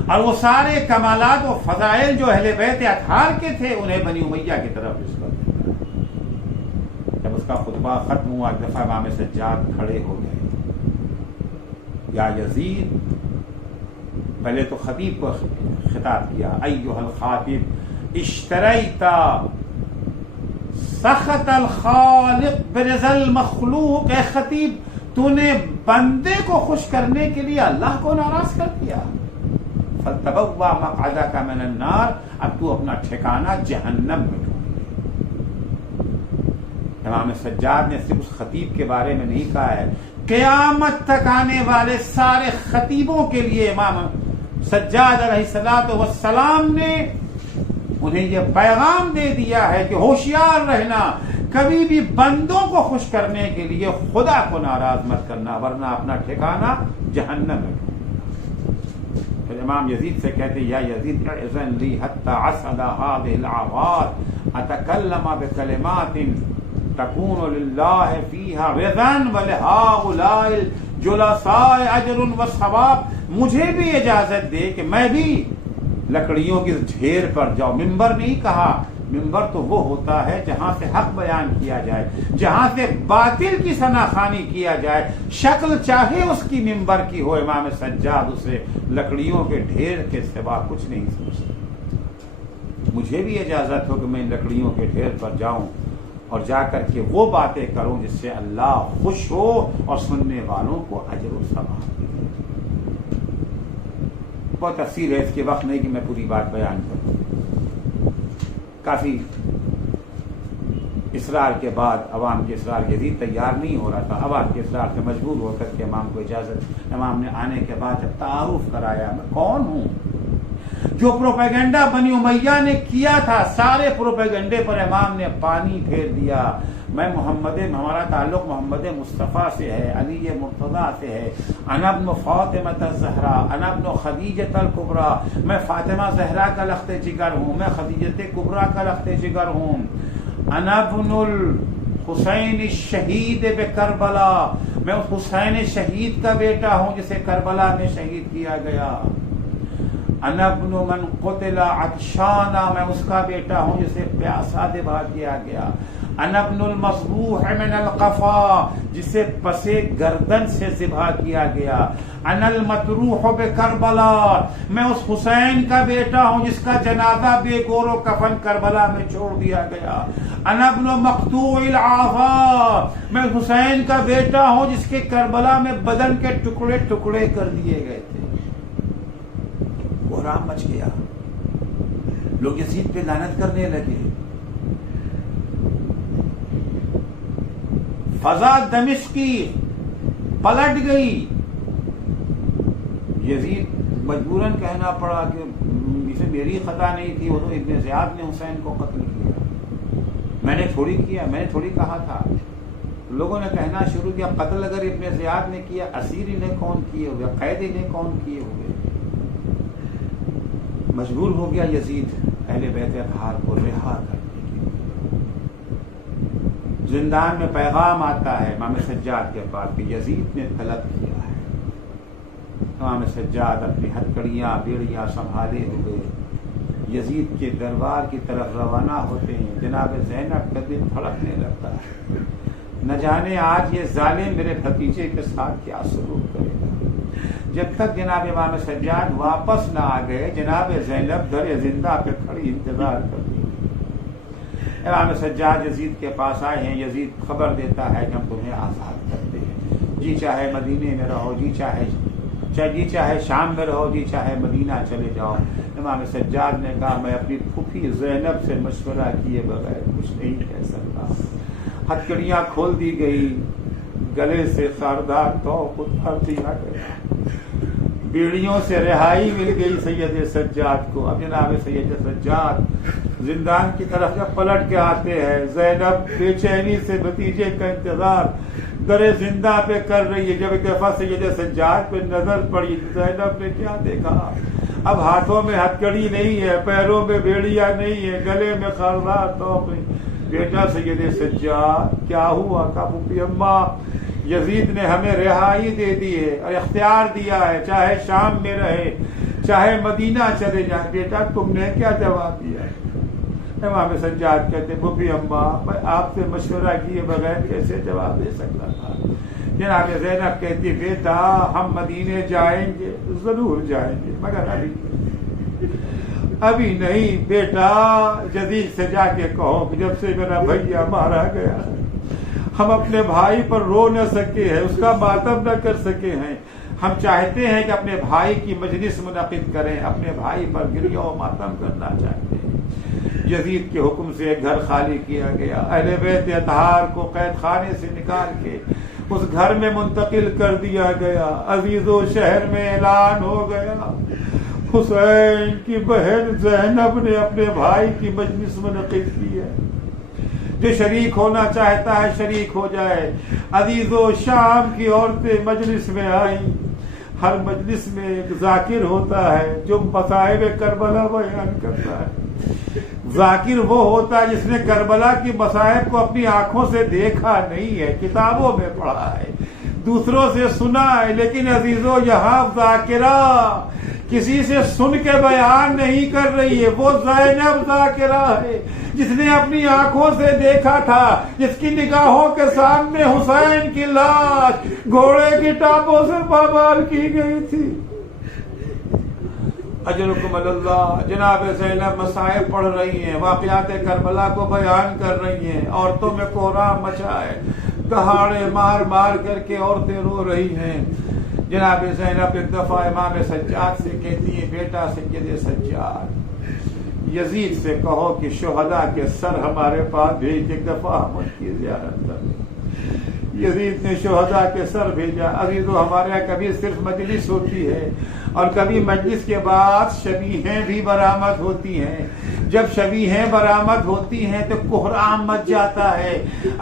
اور وہ سارے کمالات و فضائل جو اہل بیت اطہار کے تھے انہیں بنی امیہ کی طرف نسبت دیتا ہے۔ جب اس کا خطبہ ختم ہوا، ایک دفعہ امام سجاد کھڑے ہو گئے، یا یزید، پہلے تو خطیب کو خطاب کیا، ایھا الخاطب اشتریت سخط الخالق برضا المخلوق، اے خطیب تو نے بندے کو خوش کرنے کے لیے اللہ کو ناراض کر دیا، فَلْتَبَوَّأْ مَقْعَدَكَ مِنَ النَّارِ، اب تو اپنا ٹھکانہ جہنم میں ڈھونڈ لے۔ امام سجاد نے صرف اس خطیب کے بارے میں نہیں کہا ہے، قیامت تک آنے والے سارے خطیبوں کے لیے امام سجاد علیہ السلام نے انہیں یہ پیغام دے دیا ہے کہ ہوشیار رہنا، کبھی بھی بندوں کو خوش کرنے کے لیے خدا کو ناراض مت کرنا، ورنہ اپنا ٹھکانہ جہنم ہے۔ پھر امام یزید سے کہتے یا یزید اذن لی حتی عصد هذه العواد اتکلم بکلمات تکون للہ فیہا رضا ولہؤلاء الجلساء اجر وثواب، مجھے بھی اجازت دے کہ میں بھی لکڑیوں کی ڈھیر پر جاؤ۔ ممبر نہیں کہا، ممبر تو وہ ہوتا ہے جہاں سے حق بیان کیا جائے، جہاں سے باطل کی ثناخوانی کیا جائے، شکل چاہے اس کی ممبر کی ہو۔ امام سجاد اسے لکڑیوں کے ڈھیر کے سوا کچھ نہیں سمجھتے۔ مجھے بھی اجازت ہو کہ میں لکڑیوں کے ڈھیر پر جاؤں اور جا کر کے وہ باتیں کروں جس سے اللہ خوش ہو اور سننے والوں کو اجر و ثواب دے۔ بہت تفصیل ہے، اس کے وقت نہیں کہ میں پوری بات بیان کروں۔ کافی اصرار کے بعد، عوام کے اصرار، یزید تیار نہیں ہو رہا تھا، عوام کے اصرار سے مجبور ہو کر کے امام کو اجازت، امام نے آنے کے بعد جب تعارف کرایا میں کون ہوں، جو پروپیگنڈا بنی امیہ نے کیا تھا سارے پروپیگنڈے پر امام نے پانی پھیر دیا۔ میں ہمارا تعلق محمد مصطفیٰ سے ہے، علی مرتضیٰ سے ہے، انا ابن فاطمہ الزہرا، انا ابن خدیجہ الکبریٰ، میں فاطمہ زہرا کا لخت جگر ہوں، میں خدیجہ کبریٰ کا لخت جگر ہوں، انا ابن الحسین الشہید بکربلا، میں اس حسین شہید کا بیٹا ہوں جسے کربلا میں شہید کیا گیا، انا ابن من قتل عطشانا، میں اس کا بیٹا ہوں جسے پیاسا ذبح کیا گیا، انا ابن المذبوح من القفا، جسے پسے گردن سے ذبح کیا گیا، انا المطروح بکربلا، میں اس حسین کا بیٹا ہوں جس کا جنازہ بے گور و کفن کربلا میں چھوڑ دیا گیا، انا ابن مقطوع الاعضاء، میں حسین کا بیٹا ہوں جس کے کربلا میں بدن کے ٹکڑے ٹکڑے کر دیے گئے تھے۔ بحران مچ گیا، لوگ یزید پہ لعنت کرنے لگے، فضا دمشقی پلٹ گئی۔ یزید مجبوراً کہنا پڑا کہ اسے میری خطا نہیں تھی، وہ تو ابن زیاد نے حسین کو قتل کیا، میں نے تھوڑی کیا، میں نے تھوڑی کہا تھا۔ لوگوں نے کہنا شروع کیا قتل اگر ابن زیاد نے کیا، اسیر انہیں کون کیے ہوئے، قید انہیں کون کیے ہوئے۔ مجبور ہو گیا یزید اہل بیت اطہار کو رہا کرنے کے لیے۔ زندان میں پیغام آتا ہے امام سجاد کے پاس کہ یزید نے طلب کیا ہے۔ امام سجاد اپنی ہتھکڑیاں بیڑیاں سنبھالے ہوئے یزید کے دربار کی طرف روانہ ہوتے ہیں۔ جناب زینب کا دل دھڑکنے لگتا ہے، نہ جانے آج یہ ظالم میرے بھتیجے کے ساتھ کیا سلوک کرے گا۔ جب تک جناب امام سجاد واپس نہ آ گئے، جناب زینب در زندہ پہ کھڑی انتظار کرتی ہے۔ امام سجاد یزید کے پاس آئے ہیں، یزید خبر دیتا ہے کہ ہم تمہیں آزاد کرتے ہیں، جی چاہے مدینے میں رہو، جی چاہے شام میں رہو، جی چاہے مدینہ چلے جاؤ۔ امام سجاد نے کہا میں اپنی پھوپھی زینب سے مشورہ کیے بغیر کچھ نہیں کہہ سکتا۔ ہتھکڑیاں کھول دی گئی، گلے سے خاردار توق اتار دیا گیا، بیڑیوں سے رہائی مل گئی سید سجاد کو۔ اب جناب سید سجاد زندان کی طرف جب پلٹ کے آتے ہیں، زینب بے چینی سے بھتیجے کا انتظار در زندہ پہ کر رہی ہے۔ جب ایک دفعہ سید سجاد پہ نظر پڑی، زینب نے کیا دیکھا، اب ہاتھوں میں ہتھکڑی نہیں ہے، پیروں میں بیڑیاں نہیں ہے، گلے میں خاردار توق نہیں۔ بیٹا سید سجاد کیا ہوا؟ کہا پھوپھی اماں یزید نے ہمیں رہائی دے دی ہے اور اختیار دیا ہے، چاہے شام میں رہے چاہے مدینہ چلے جائے۔ بیٹا تم نے کیا جواب دیا؟ امام سجاد کہتے پھوپھی اماں میں آپ سے مشورہ کیے بغیر کیسے جواب دے سکتا تھا؟ جناب زینب کہتی بیٹا ہم مدینے جائیں گے، ضرور جائیں گے، مگر ابھی نہیں۔ بیٹا جدید سے جا کے کہو کہ جب سے میرا بھیا مارا گیا ہم اپنے بھائی پر رو نہ سکے ہیں، اس کا ماتم نہ کر سکے ہیں۔ ہم چاہتے ہیں کہ اپنے بھائی کی مجلس منعقد کریں، اپنے بھائی پر گریہ و ماتم کرنا چاہتے ہیں۔ یزید کے حکم سے گھر خالی کیا گیا، اہل بیت اطہار کو قید خانے سے نکال کے اس گھر میں منتقل کر دیا گیا۔ عزیز و شہر میں اعلان ہو گیا حسین کی بہن زینب نے اپنے بھائی کی مجلس منعقد کی ہے. جو شریک ہونا چاہتا ہے شریک ہو جائے. عزیزو شام کی عورتیں مجلس میں آئیں. ہر مجلس میں ایک ذاکر ہوتا ہے جو مصائب کربلا بیان کرتا ہے. ذاکر وہ ہوتا ہے جس نے کربلا کی مصائب کو اپنی آنکھوں سے دیکھا نہیں ہے, کتابوں میں پڑھا ہے, دوسروں سے سنا ہے. لیکن عزیزو یہاں ذاکرہ کسی سے سن کے بیان نہیں کر رہی ہے, وہ زینب ذاکرہ ہے جس نے اپنی آنکھوں سے دیکھا تھا, جس کی نگاہوں کے سامنے حسین کی لاش گھوڑے کی ٹانپوں سے پامال کی گئی تھی. اجرکم اللہ. جناب زینب مصائب پڑھ رہی ہیں, واقعات کربلا کو بیان کر رہی ہیں, عورتوں میں کوہرام مچا ہے, دہاڑے مار مار کر کے عورتیں رو رہی ہیں. جناب زینب ایک دفعہ امام سجاد سے کہتی ہے, بیٹا سید سجاد, یزید سے کہو کہ شہداء کے سر ہمارے پاس بھیج, ایک دفعہ ہم ان کی زیارت کر. یزید نے شہداء کے سر بھیجا. عزیزو ہمارے یہاں کبھی صرف مجلس ہوتی ہے اور کبھی مجلس کے بعد شبیہیں بھی برآمد ہوتی ہیں. جب شبیہیں برآمد ہوتی ہیں تو کوہرام مچ جاتا ہے.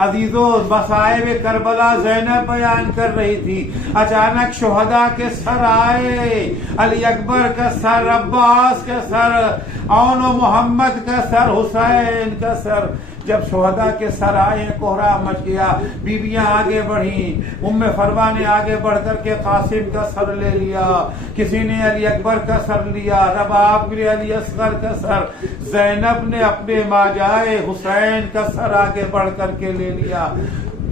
عزیزو مصائب کربلا زینب بیان کر رہی تھی, اچانک شہداء کے سر آئے. علی اکبر کا سر, عباس کا سر, اون و محمد کا سر, حسین کا سر. جب شہداء کے سر آئے کوہرام مچ گیا. بیویاں آگے بڑھیں. ام فروا نے آگے بڑھ کر کے قاسم کا سر لے لیا, کسی نے علی اکبر کا سر لیا, رباب نے علی اصغر کا سر, زینب نے اپنے ماجائے حسین کا سر آگے بڑھ کر کے لے لیا.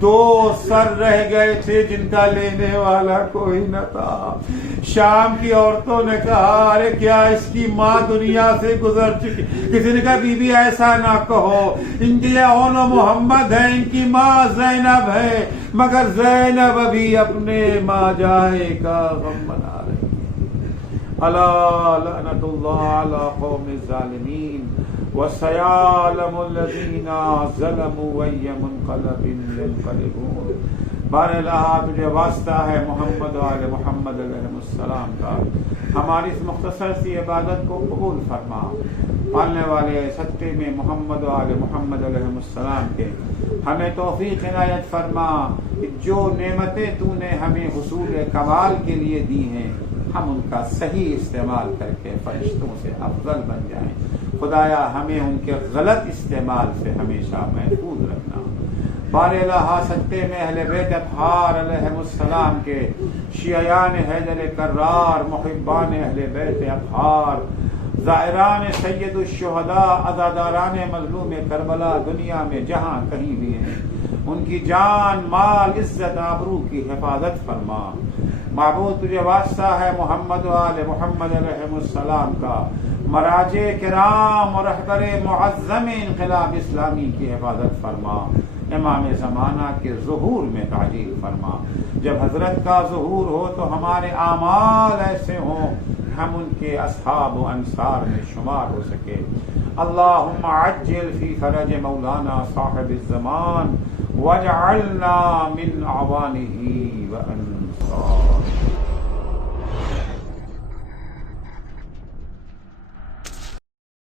2 سر رہ گئے تھے جن کا لینے والا کوئی نہ تھا. شام کی عورتوں نے کہا, ارے کیا اس کی ماں دنیا سے گزر چکی. کسی نے کہا, بی بی ایسا نہ کہو, ان کے اون و محمد ہے, ان کی ماں زینب ہے, مگر زینب ابھی اپنے ماں جائے کا غم منا رہی ہے. الا لعنت اللہ علی قوم الظالمین وسيعلم الذين ظلموا أي منقلب ينقلبون. بہرحال تجھے واسطہ ہے محمد و آل محمد علیہ السلام کا, ہماری اس مختصر سی عبادت کو قبول فرما. پالنے والے صدقے میں محمد و آل محمد علیہ السلام کے ہمیں توفیق عنایت فرما کہ جو نعمتیں تو نے ہمیں حصول کمال کے لیے دی ہیں ہم ان کا صحیح استعمال کر کے فرشتوں سے افضل بن جائیں. خدایا ہمیں ان کے غلط استعمال سے ہمیشہ محفوظ رکھنا. بار الہ صدقے میں اہل بیت اطہار علیہ السلام کے, شیعیان حیدر کرار, محبان اہل بیت اطہار, زائران سید الشہداء, عزاداران مظلوم کربلا دنیا میں جہاں کہیں بھی ہیں, ان کی جان, مال, عزت, آبرو کی حفاظت فرما. معبود تجھے واسطہ ہے محمد و آل محمد علیہ السلام کا, مراجع کرام اور رہبر معظم انقلاب اسلامی کی حفاظت فرما. امام زمانہ کے ظہور میں تعجیل فرما. جب حضرت کا ظہور ہو تو ہمارے اعمال ایسے ہوں ہم ان کے اصحاب و انصار میں شمار ہو سکے. اللہم عجل فی فرج مولانا صاحب الزمان واجعلنا من اعوانہ و انصار.